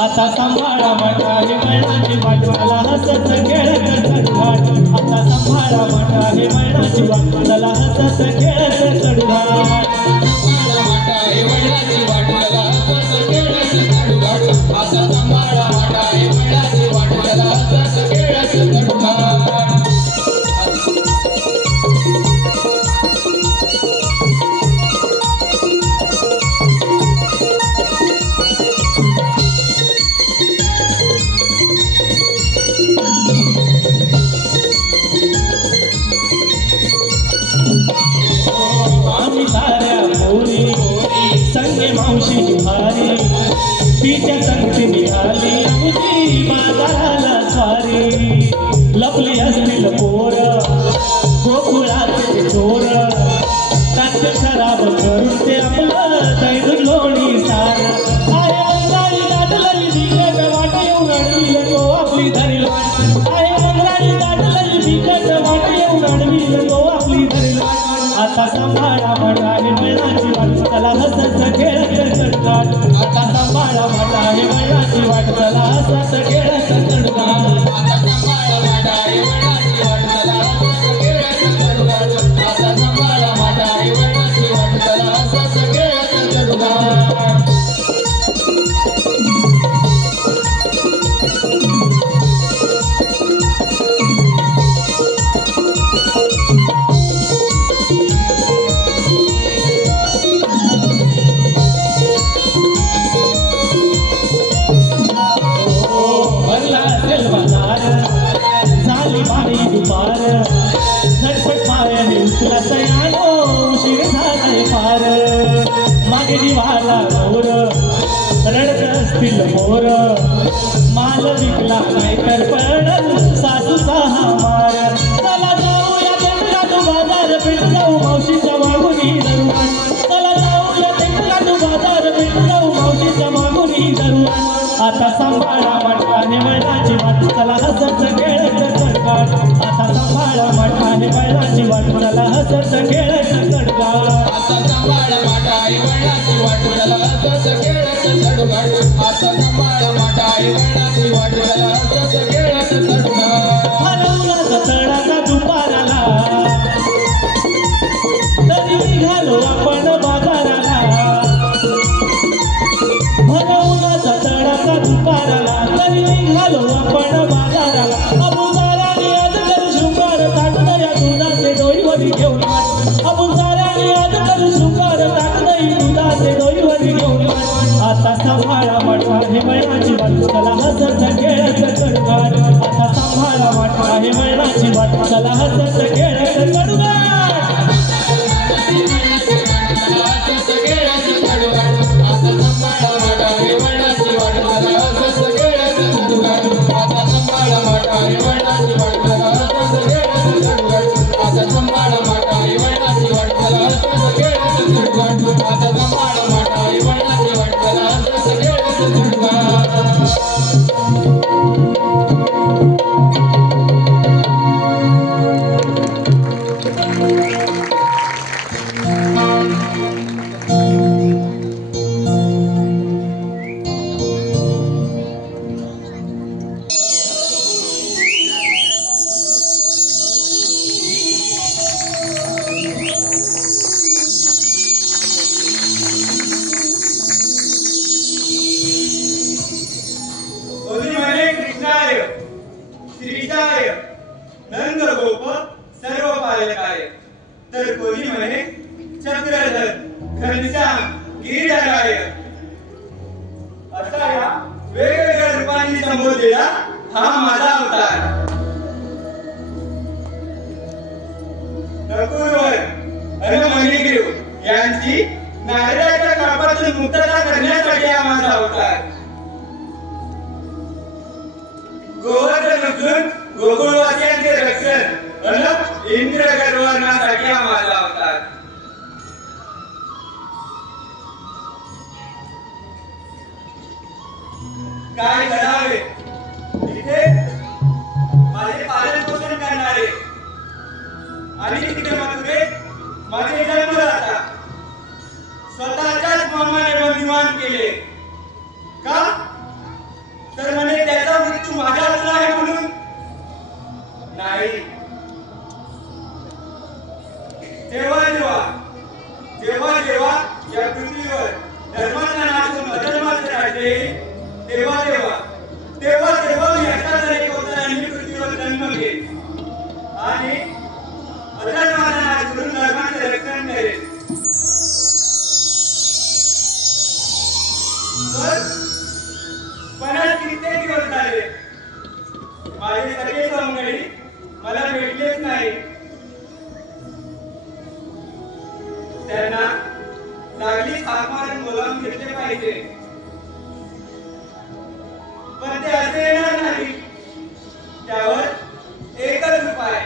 आता सांभाळा माझा हे मैनाची वाट मला हसत खेळत चढघाट. आता सांभाळा माझा हे मैनाची वाट मला हसत खेळत चढघाट. आता सांभाळा वाटा हे वडिलांची वाट त्याला हसत खेळत चढघाट. आम्ही साऱ्या पोरी संगे मावशी भारी तिच्या संगती निघाली आमची बाजाराला स्वारी. लपली असतील पोर गोकुळाचे चोर काच खराब करून ते आपलं दैद लोणी सार. आहे मंगळाई दाटलली बिकट वाट येऊन अडविल तो आपली धरील वाट. आहे मंगळाई दाटलली बिकट वाट येऊन अडविल तो आपली धरील वाट. आता सांभाळा माझा हे मैनाची वाट चला हसत खेळत चढघाट. आता सांभाळा माझा हे मैनाची वाट चला हसत खेळत चढघाट. आता सांभाळा वाटा हे वडिलांची वाट त्याला हसत खेळत चढघाट. आता सांभाळा वाटा हे वडिलांची वाट त्याला हसत खेळत चढघाट. भरला असेल बाजार झाली बारी दुपार. झटपट पाय हे उचला सयानो उशीर झालाय फार. मागे दिवाला मोर रडत असतील मोर. माल विकला काय तर पडल सासूचा हा मार. चला जाऊया तेंडला तू बाजार भेट जाऊ मावशीच्या मागुनी दरुवान. चला जाऊया तेंडला तू बाजार भेट जाऊ मावशीच्या मागुनी दरुवान. आता सांभाळा वाटा हे मैनाची वाट चला हसत खेळत चढघाट. आता सांभाळा वाटा हे मैनाची वाट चला हसत खेळत चढघाट. आता सांभाळा वाटा हे वडिलांची वाट त्याला हसत खेळत चढघाट. आता सांभाळा वाटा हे वडिलांची वाट त्याला हसत खेळत चढघाट. हरवला तळाचा दुपाराला तरी निघालो आपण बाजाराला. भरवला तळाचा दुपाराला तरी निघालो आपण बाजाराला. अबुजाराने आज कर शृंगार ताटत या दुधाचे डोईवरी घेऊन वाट. अबुजाराने आज कर शृंगार ताटत या दुधाचे डोईवरी घेऊन वाट. आता सांभाळा वाटा हे मैनाची वाट चला हसत खेळत चढघाट. आता सांभाळा वाटा हे मैनाची वाट चला हसत खेळत चढघाट. आता सांभाळा वाटा हे वडिलांची वाट त्याला हसत खेळत चढघाट. आता सांभाळा वाटा हे वडिलांची वाट त्याला हसत खेळत चढघाट. आता सांभाळा वाटा हे वडिलांची वाट त्याला हसत खेळत चढघाट. आता सांभाळा वाटा हे वडिलांची वाट त्याला हसत खेळत चढघाट. घनश्याम गिरिधराय असा या वेगवेगळ्या रूपांनी संबोधलेला हा माझा अवतार. नकुलवर आणि मणिग्रीव यांची नारळाच्या कापातून मुक्तता करण्यासाठी हा माझा अवतार. गोवर्धन उचलून गोकुळवासियांचे रक्षण आणि इंद्र गर्वनासाठी हा माझा अवतार. काय घडावे तिथे माझे पालन पोषण करणारे आणि तिथे मथुरे माझे जन्मदाता स्वतःच्याच मामाने बंदिवान केले का तर म्हणे त्याचा मृत्यू माझ्या हातून आहे म्हणून नाही. जेव्हा जेव्हा जेव्हा या पृथ्वीवर धर्माचा नाश होऊन अधर्माचे राज्य येईल तेव्हा तेव्हा तेव्हा तेव्हा मी अशाच अनेक अवतारांनी पृथ्वीवर जन्म घेईल आणि अधर्माचा नाश करून धर्माचे रक्षण करेल. पण आज कित्येक दिवस झाले माझे सगळे सवंगडी मला भेटलेच नाही. त्यांना लागली हाक मारून बोलावून घेतले पाहिजे पण ते असे येणार नाही. त्यावर एकच उपाय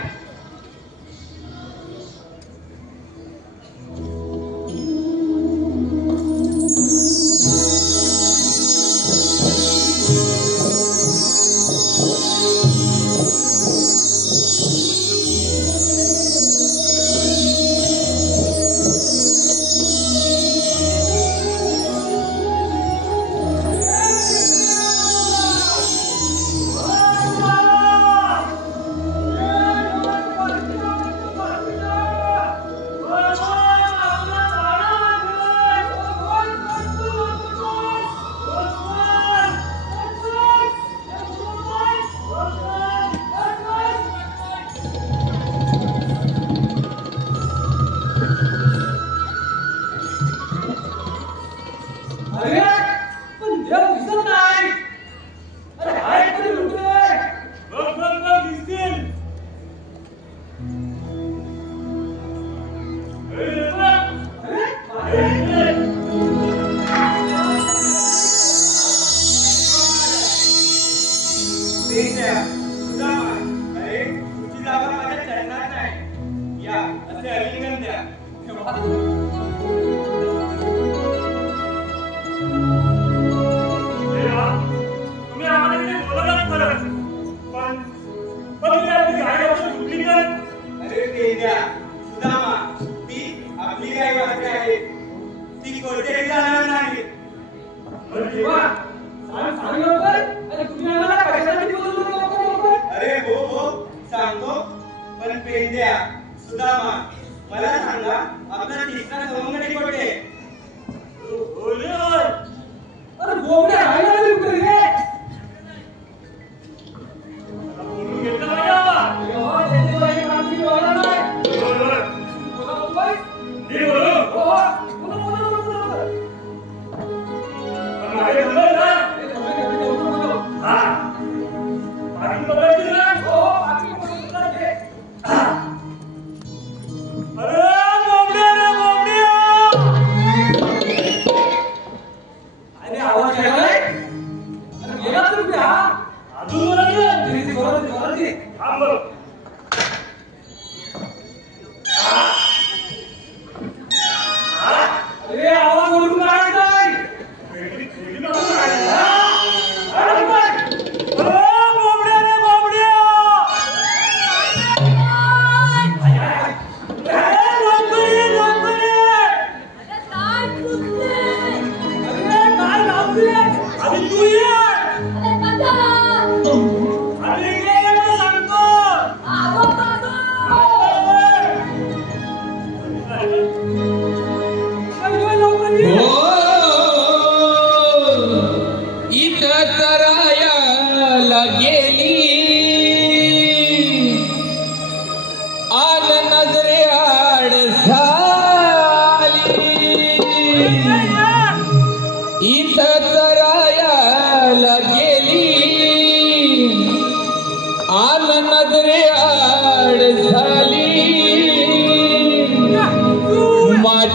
आल नजरे आड झाली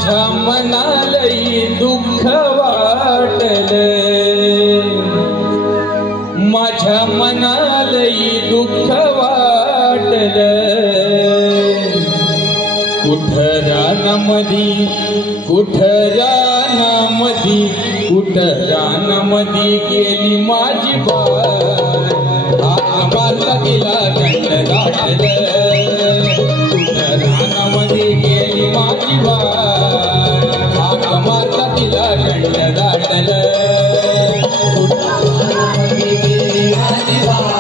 माझ्या मनालई दुःख वाटले, माझ्या मनालई दुःख वाटले. कुठं रानामधी, कुठं रानामधी, कुठं रानामधी गेली माझी बाळ. हाक मारला तिला कंठ दाटलं, कुठं रानामधी गेली माझी बाळ. हाक मारला तिला कंठ दाटलं, कुठं रानामधी गेली माझी बाळ.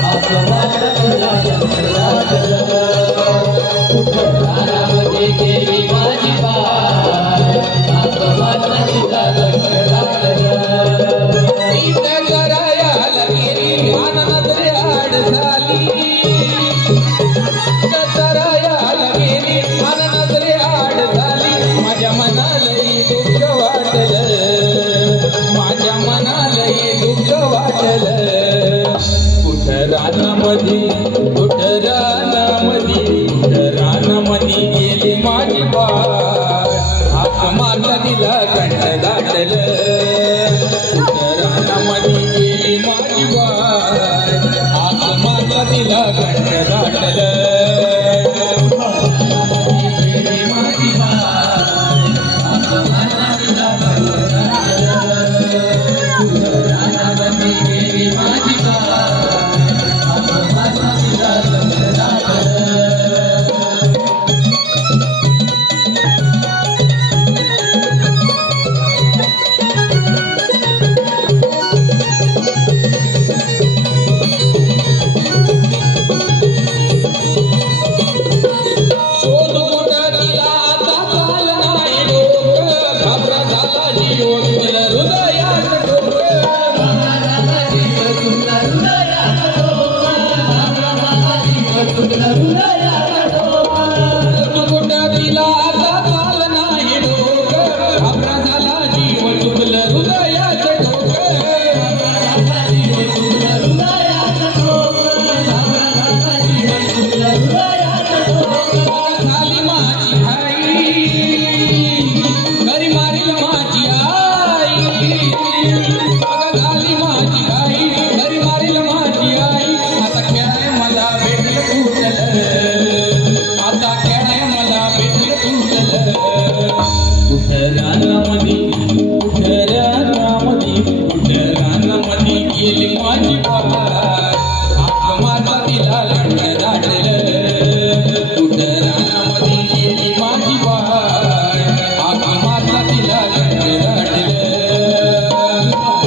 हाक मारला तिला कंठ दाटलं, कुठं रानामध्ये गेली माझी बाळ. हाक मारला तिला कंठ दाटलं. इथं करायला गेली मान नजरे आड झाली, इथं करायला गेली मान नजरे आड झाली. माझ्या मनालई दुःख वाटलं, माझ्या मनालई दुःख वाटलं. कुठं रानामध्ये, कुठं रानामध्ये, कुठं रानामध्ये गेली माझी बाळ. हाक मारला तिला कंठ दाटलं, कुठं रानामध्ये गेली माझी बाळ. हाक मारला तिला कंठ दाटलं, गेली माझी बाळ. हाक मारला तिला कंठ दाटलं, कुठं रानामध्ये गेली माझी बाळ. हाक मारला तिला कंठ दाटलं. शोध कुठं तिला आता काल नाही डोकं, घाबरा झाला जीव तुला हृदयात डोकं. घाबरा झाला जीव तुला हृदयात डोकं, घाबरा झाला जीव तुला हृदयात डोकं. शोध कुठं तिला आता काल नाही डोकं, घाबरा झाला जीव तुला हृदयात डोकं. घाबरा झाला जीव तुला हृदयात डोकं, घाबरा झाला जीव तुला हृदयात डोकं. झाली माझी आई, घरी मारील माझी आई. झाली माझी आई, घरी मारील माझी आई. आता खेळाय मला भेटलं तुटलं, आता खेळाय मला भेटलं तुटलं. कुठं रानामध्ये, कुठं रानामध्ये, कुठं रानामध्ये गेली माझी बाळ. हाक मारला तिला कंठ दाटलं, कुठं रानामध्ये गेली माझी बाळ. हाक मारला तिला कंठ दाटलं,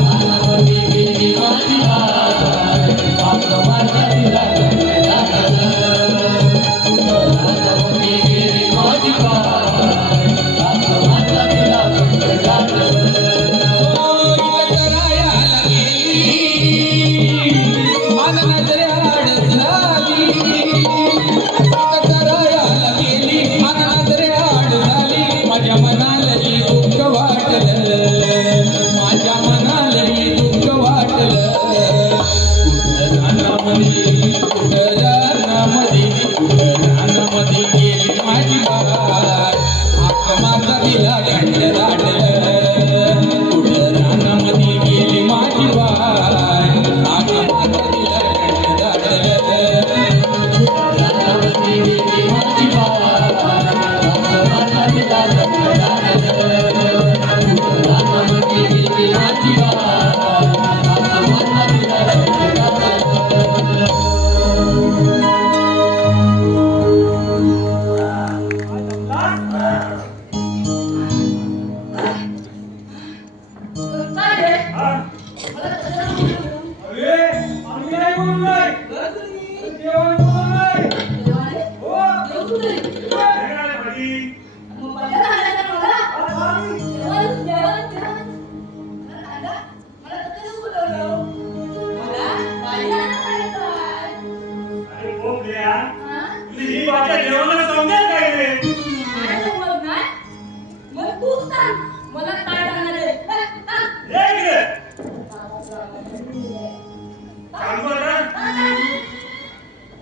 रानामध्ये गेली माझी बाळ. हाक मारला तिला कंठ दाटलं, कुठं रानामध्ये गेली माझी बाळ. हाक मारला तिला कंठ दाटलं. इथं करायला गेली मान नजरे आड झाली, इथं करायला गेली मान नजरे आड झाली. माझ्या मनालही दुःख वाटलं, माझ्या मनालही दुःख वाटलं. कुठं रानामध्ये, कुठं रानामध्ये, कुठं रानामध्ये गेली माझी बाळ. हाक मारला तिला कंठ दाटलं, कुठं रानामध्ये गेली माझी बाळ. हाक मारला तिला कंठ दाटलं, कुठं रानामध्ये गेली माझी बाळ. हाक मारला तिला कंठ दाटलं, कुठं रानामध्ये गेली माझी बाळ. हाक मारला तिला कंठ दाटलं.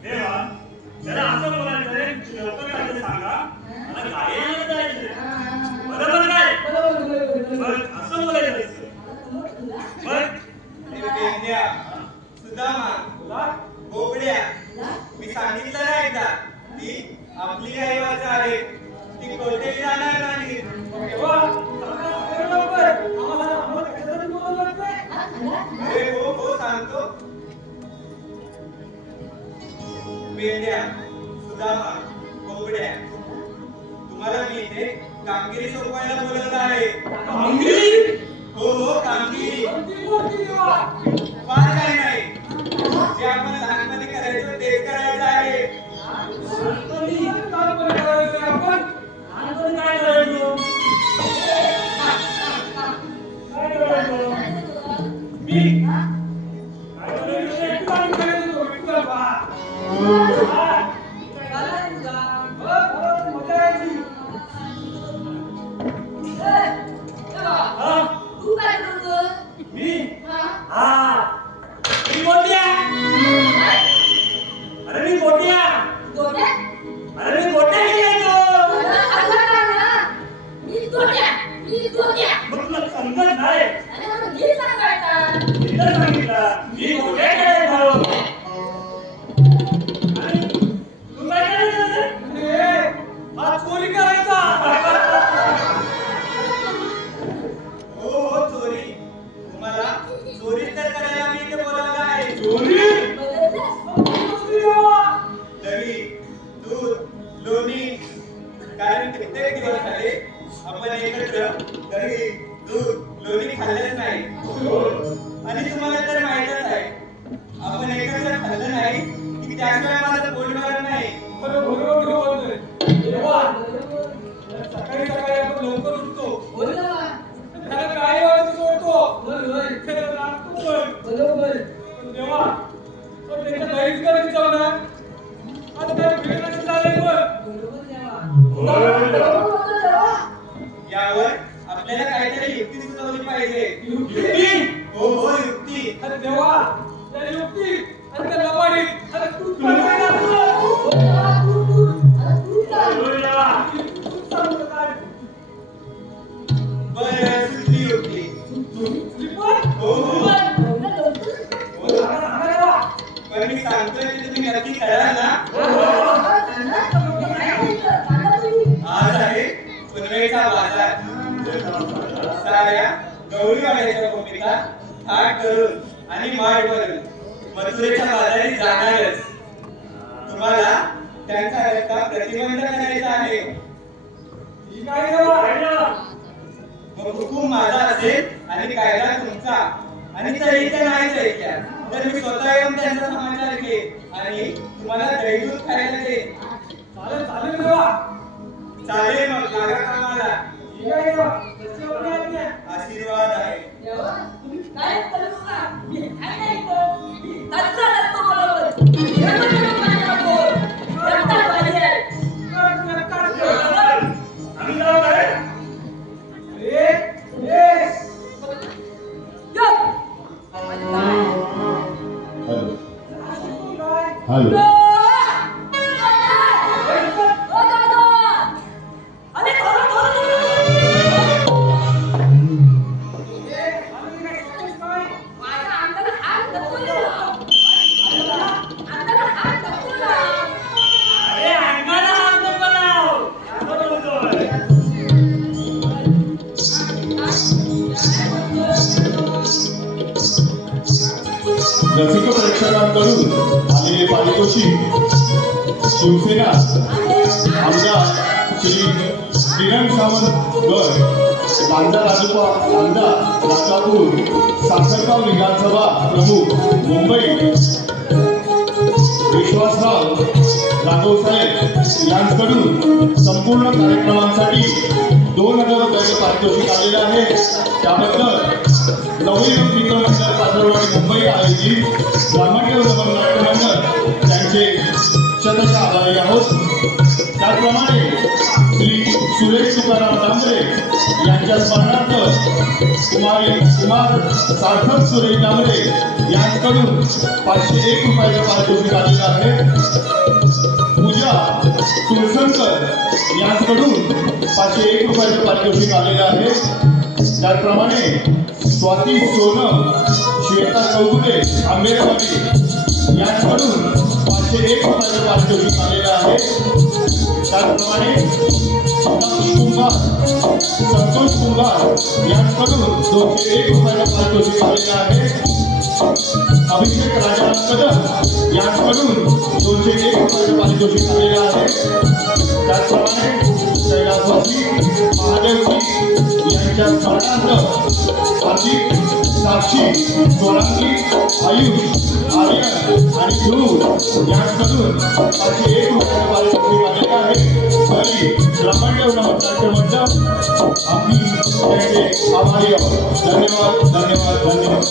देवा जरा असं बोलायचं रे, लवकर काय ते सांगा. मला गाडी आणायला जायचंय. कोणतेही जाणार नाही. तेव्हा लवकर आम्हाला कशासाठी बोलावं लागतंय? अरे हो सांगतो. मेंढ्या, सुदामा, कोंबड्या, तुम्हाला मी इथे कामगिरी सोपवायला बोलवलं आहे. कामगिरी? हो कामगिरी. कोणती देवा? फार काही नाही, जे आपण लहानपणी करायचो तेच करायचं आहे. लहानपणी करायचंय आपण? लहानपणी काय करायचो? काय करायचो? मी काय करायचो? एक काम करायचो, विठ्ठल बा. मजा यायची. तू काय करतो? मी मी गोट्या. अरे मी गोट्या. अरे मी गोट्या खेळायचो. मग तुला समजत नाही. मी तर सांगितलं मी गोट्या खेळायचो. आणि तू काय करायचं? हा चोरी करायचा. हो चोरी. तुम्हाला चोरी तर करायला मी इथे बोलावलं आहे. चोरी? दही, दूध, लोणी. कारण कित्येक दिवस झाले आपण एकत्र दही, दूध, लोणी खाल्लंच नाही. आणि तुम्हाला तर माहितच आहे, आपण एकत्र खाल्लं नाही की त्याशिवाय माझं पोट भरत नाही. सकाळी सकाळी आपण लवकर उठतो. त्याला काय वाजता सोडतो. तेव्हा त्याच्या दहीच करायची चालणार. आता काय वेळ नसेल झालंय पण. यावर आपल्याला काहीतरी युक्ती सुचवली पाहिजे. युक्ती? हो युक्ती. अरे देवा, त्या युक्ती आणि त्या लबाडीत अरे तू पण काय करतो? बरं सुचली युक्ती. हो पण मी सांगतोय की तुम्ही नक्की कराल ना. आज आहे पुनवेचा बाजार. साऱ्या गौरीवाड्याच्या भूमिका थाट करून आणि माठ भरून मथुरेच्या बाजारी जाणारच. तुम्हाला त्यांचा रस्ता प्रतिबंध करायचा आहे. ही काय देवा? मग हुकूम माझा असेल आणि कायदा तुमचा आणि तरी ते नाहीच ऐकल्या तर मी स्वतः येऊन त्यांचा समाचार घेईन आणि तुम्हाला दही दूध खायला देईन. चालेल देवा. चालेल मग लागा कामाला. ही काय देवा? कशी आपली आज्ञा? आशीर्वाद आहे. आम्ही जाऊ काय? हॅलो. रसिक प्रेक्षकांकडून आलेले पारितोषिक शिवसेना आमदार श्री किरण सावंत गड, बांदा तालुका, बांदा राजापूर, साखरगाव विधानसभा प्रमुख मुंबई विश्वासराव राघव साहेब यांच्याकडून संपूर्ण कार्यक्रमांसाठी 2000 रुपयाचे पारितोषिक आलेले आहे. त्याबद्दल नवयुग मित्र मंडळ पाथरवाडी मुंबई आयोजित ब्राह्मण्य उदगम नाट्य मंडळ त्यांचे शतशः आभारी आहोत. त्याचप्रमाणे श्री सुरेश तुकाराम डांबरे यांच्या स्मरणार्थ कुमार सार्थक सुरेश डांबरे यांच्याकडून 501 रुपयाचे पारितोषिक आलेले आहे. पूजा तुळसंकर यांच्याकडून 501 रुपयाचे पारितोषिक आलेले आहे. त्याचप्रमाणे स्वाती सोनम, श्वेता चौगुले आंबेरवाडी यांच्याकडून 501 रुपयाचे पारितोषिक आलेले आहे. त्याचप्रमाणे कुंभार संतोष कुंभार यांच्याकडून 201 रुपयाचं पारितोषिक आलेलं आहे. अभिषेक राजाराम कदम यांच्याकडून 201 रुपयाचं पारितोषिक आलेलं आहे. त्याचप्रमाणे कैलासवासी महादेवजी यांच्या स्मरणार्थ हार्दिक साक्षी सोळंकी आयुष आर्यन आणि ध्रुव यांच्याकडून 501 रुपयाचं पारितोषिक आलेलं आहे. तरी ब्रह्मदेव नमस्कार मंडळ आम्ही त्यांचे आभारी आहोत. धन्यवाद धन्यवाद धन्यवाद.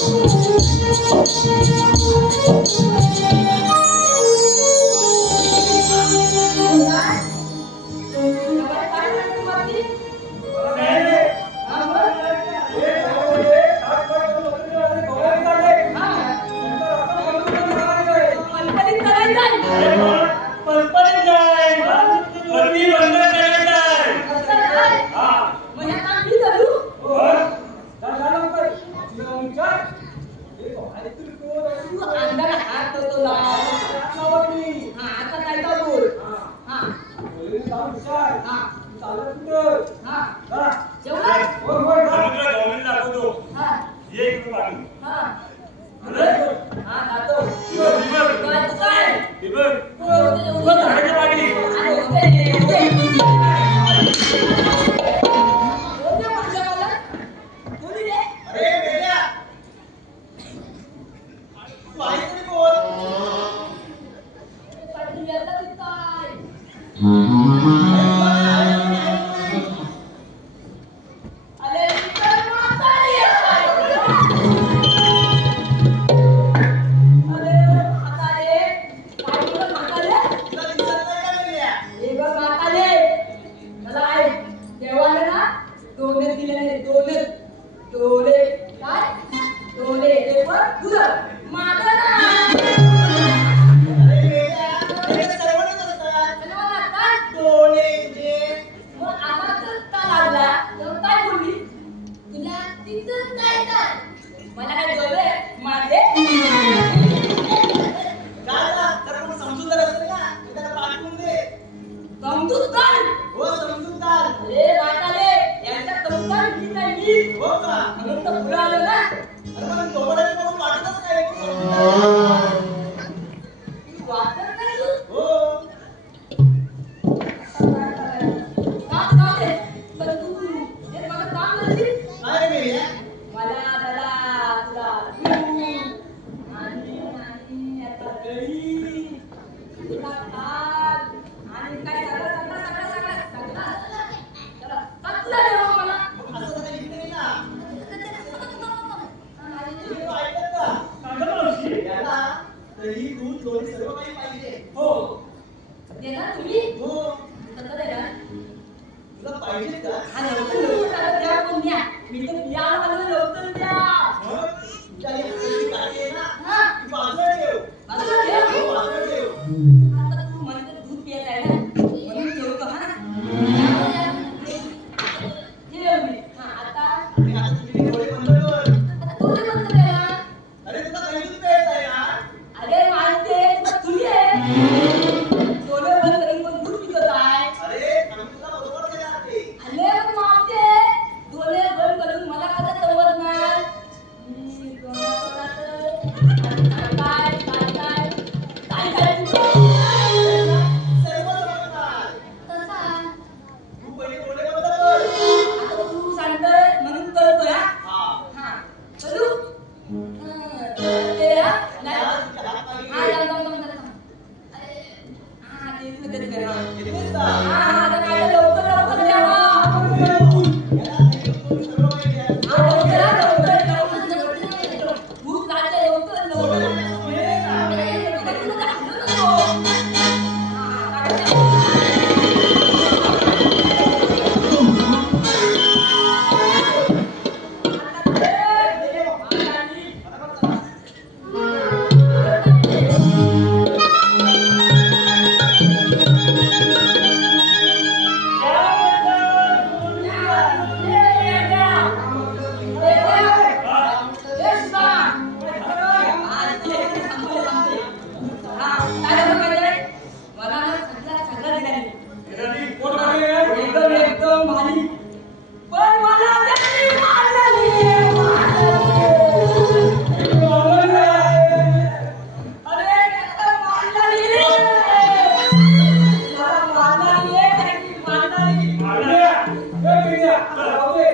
राहू दे.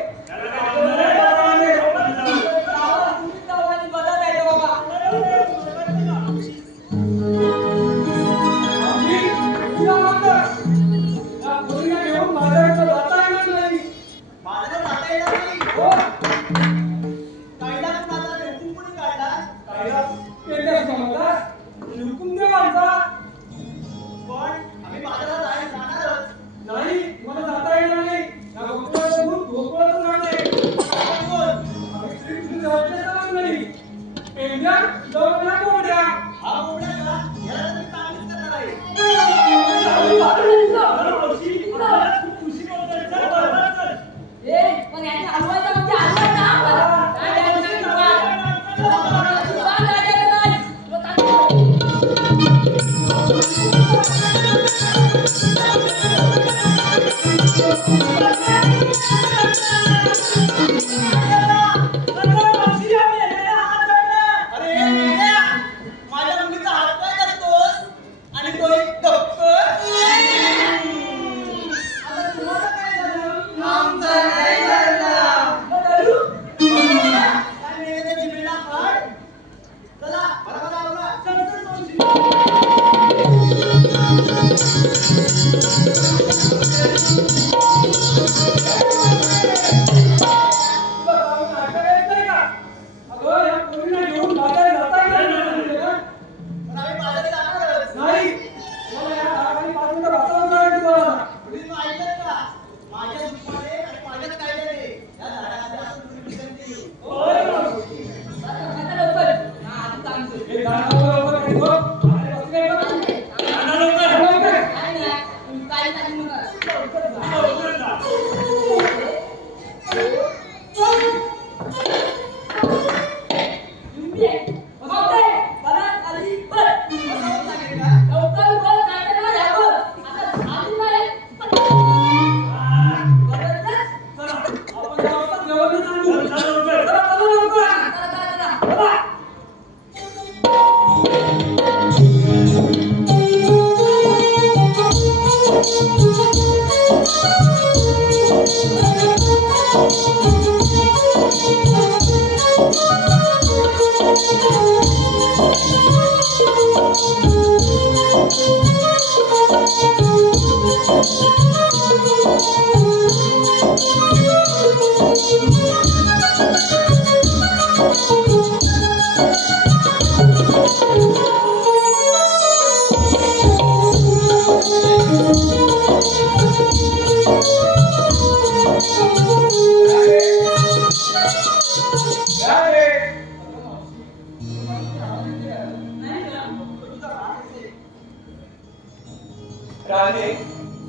राधे,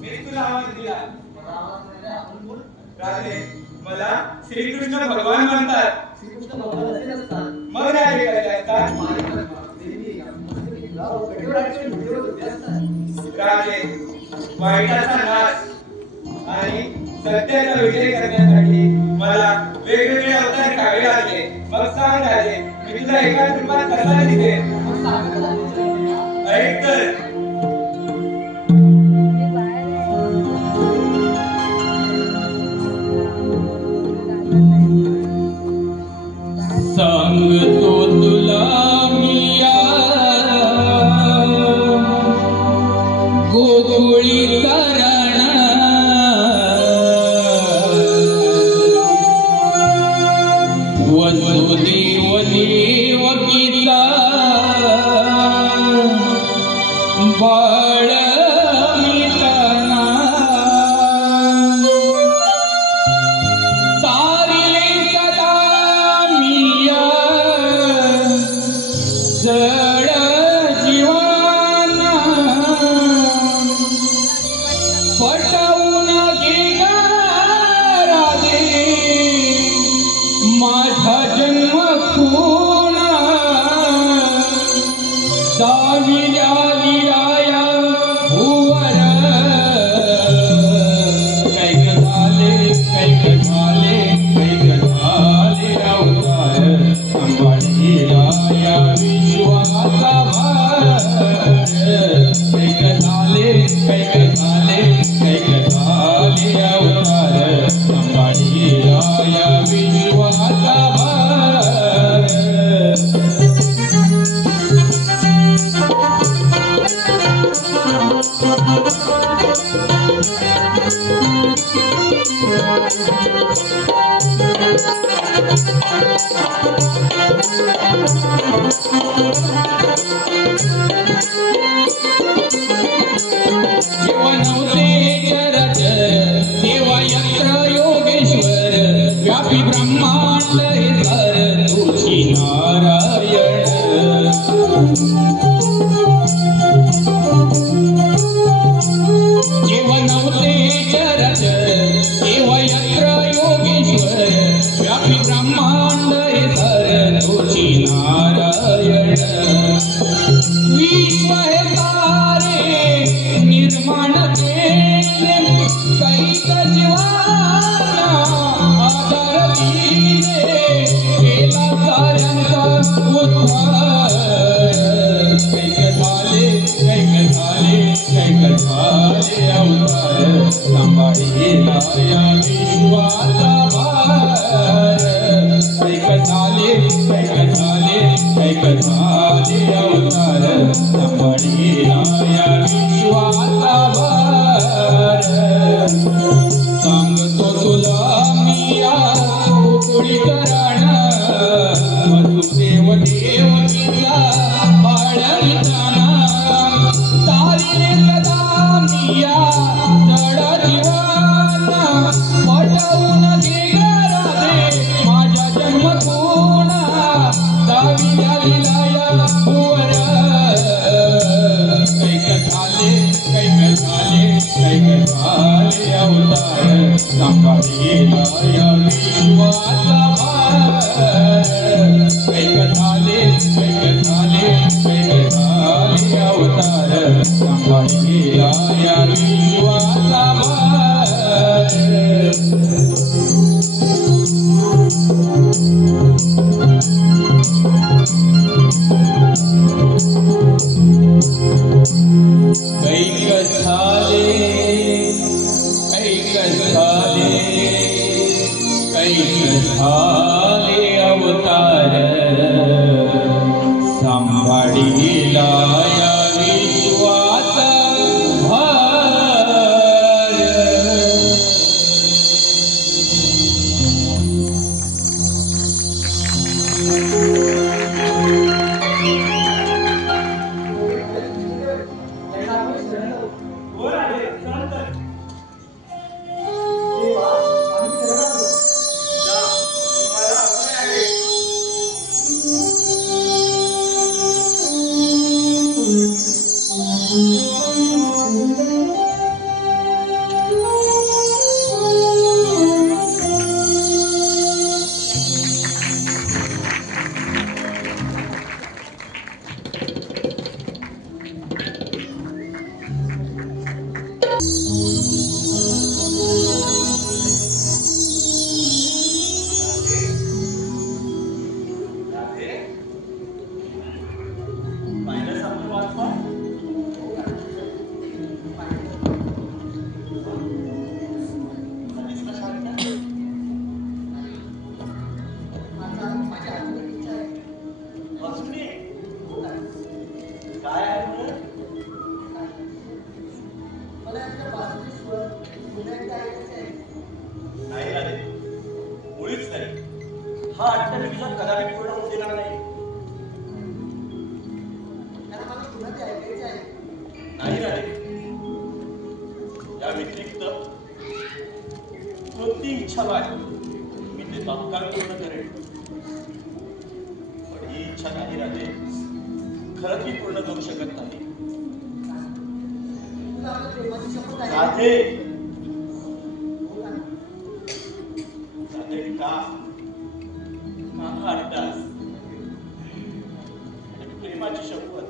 मी तुला आवाज दिला. राधे, मला श्रीकृष्ण भगवान म्हणतात. मग राधे काय असतात? राधे, वाईटाचा नाश आणि सत्याचा विजय करण्यासाठी मला वेगवेगळे अवतार घ्यावे लागले. मग सांग राधे, मी तुला एका रूपात कसा दिसे? ऐक तर. सांगतो तुला मिया गोकुळीचा राणा वसुदेव देवकीचा बाळ मिताना तारिले सदा मिया जेव्हा नव्हते जगत तेव्हा यत्र योगेश्वर व्यापी ब्रह्मांड हे तर तुझी नारायण जेव्हा नव्हते जगत तेव्हा यत्र योगेश्वर व्यापी ब्रह्मांड हे तर तुझी नारायण विश्व हे तारे निर्माण केले कैक जीवाना आधार दिले केला साऱ्यांचा उद्धार कैक झाले अवतार सांभाळीला या विश्वाचा भार कैक झाले अवतार सांभाळीला या विश्वाचा भार सांगतो तुला मी या कुडी करण वसुदेव देवकीला बाळविताना तारीने सदा मी या जड जीवाना पटवून घे राधे माझ्या जन्मकुणा दावी द्यावीला या भुवर कैक झाले अवतार सांभाळीला या विश्वाचा भार कैक झाले अवतार सांभाळीला या विश्वाचा भार कैक झाले अवतार सांभाळीला या विश्वाचा भार वर आले चालत देवा आम्ही शरण आलो. जा तुम्हाला अभय आहे पाहिलं आपलं वाचवा माझ्या आजूबाजूच्या आहे. वाचून ये. काय आहे म्हणून मला आपल्या बाजूचे स्वर पुन्हा एकदा ऐकायचे आहे. नाही राधे मुळीच नाही हा अट्टहास तुझा कदापि पूर्ण होऊ देणार नाही कारण मला पुन्हा ते ऐकायचे आहे. नाही राधे या व्यतिरिक्त कोणती इच्छा बाळ मी ते तात्काळ पूर्ण करेन पण ही इच्छा नाही राधे खरंच मी पूर्ण करू शकत नाही तुला आपल्या प्रेमाची शपथ आहे. राधे हो का? राधे का हा अट्टहास आणि प्रेमाची शपथ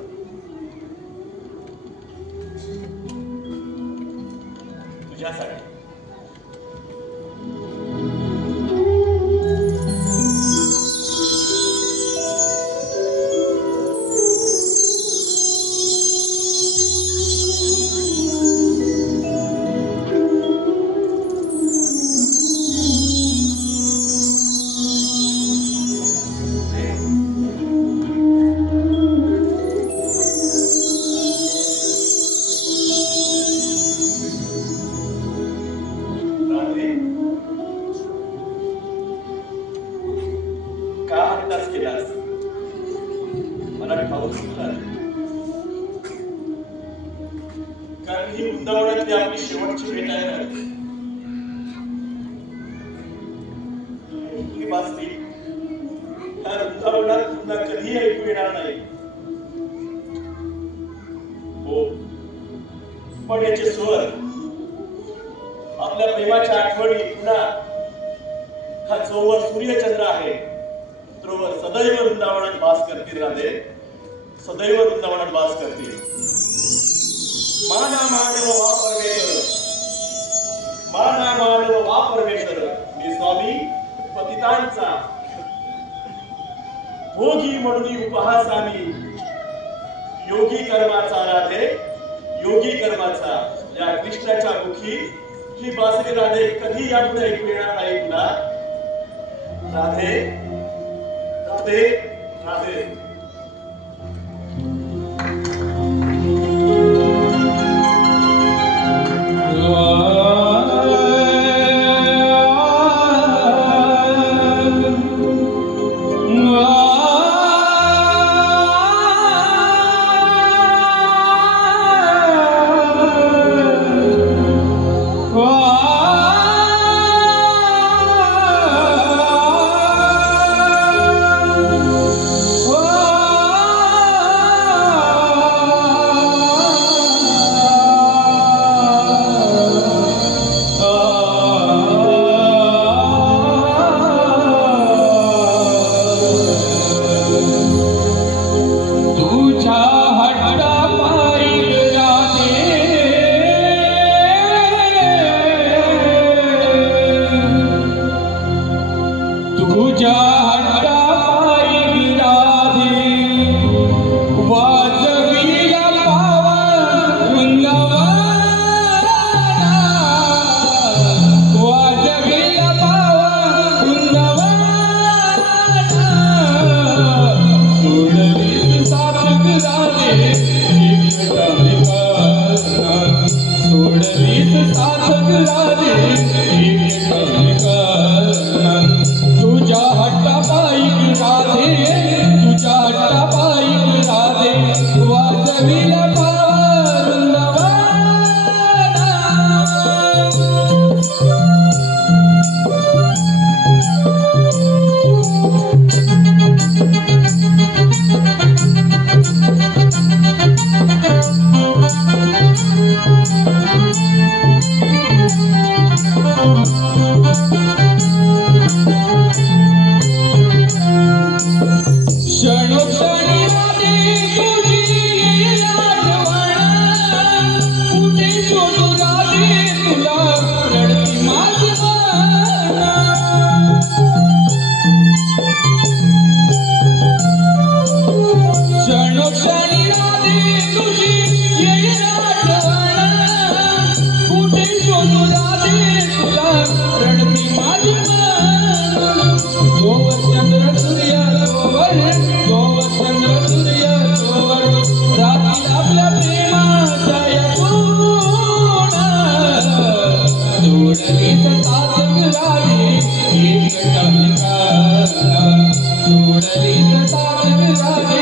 तुझ्यासाठी केलास मला ठाऊक होता, कारण ही वृंदावनातली आपली शेवटची भेट आहे ना. ही वाचली ह्या वृंदावनात पुन्हा कधी ऐकू येणार नाही. हो, पण याचे स्वर आपल्या प्रेमाच्या आठवणी पुन्हा हा जोवर सूर्यचंद्र आहे तोवर सदैव वृंदावनात वास करतील. राधे सदैव वृंदावनात वास करतील. माना मानव वा परमेश्वर, माना मानव वा परमेश्वर, मी स्वामी पतितांचा भोगी म्हणून उपहासामी योगी कर्माचा. राधे योगी कर्माचा या कृष्णाच्या मुखी ही बासरी राधे कधी यापुढे ऐकू येणार नाही तुला. राधे राधे राधे. सोडली साथ राधे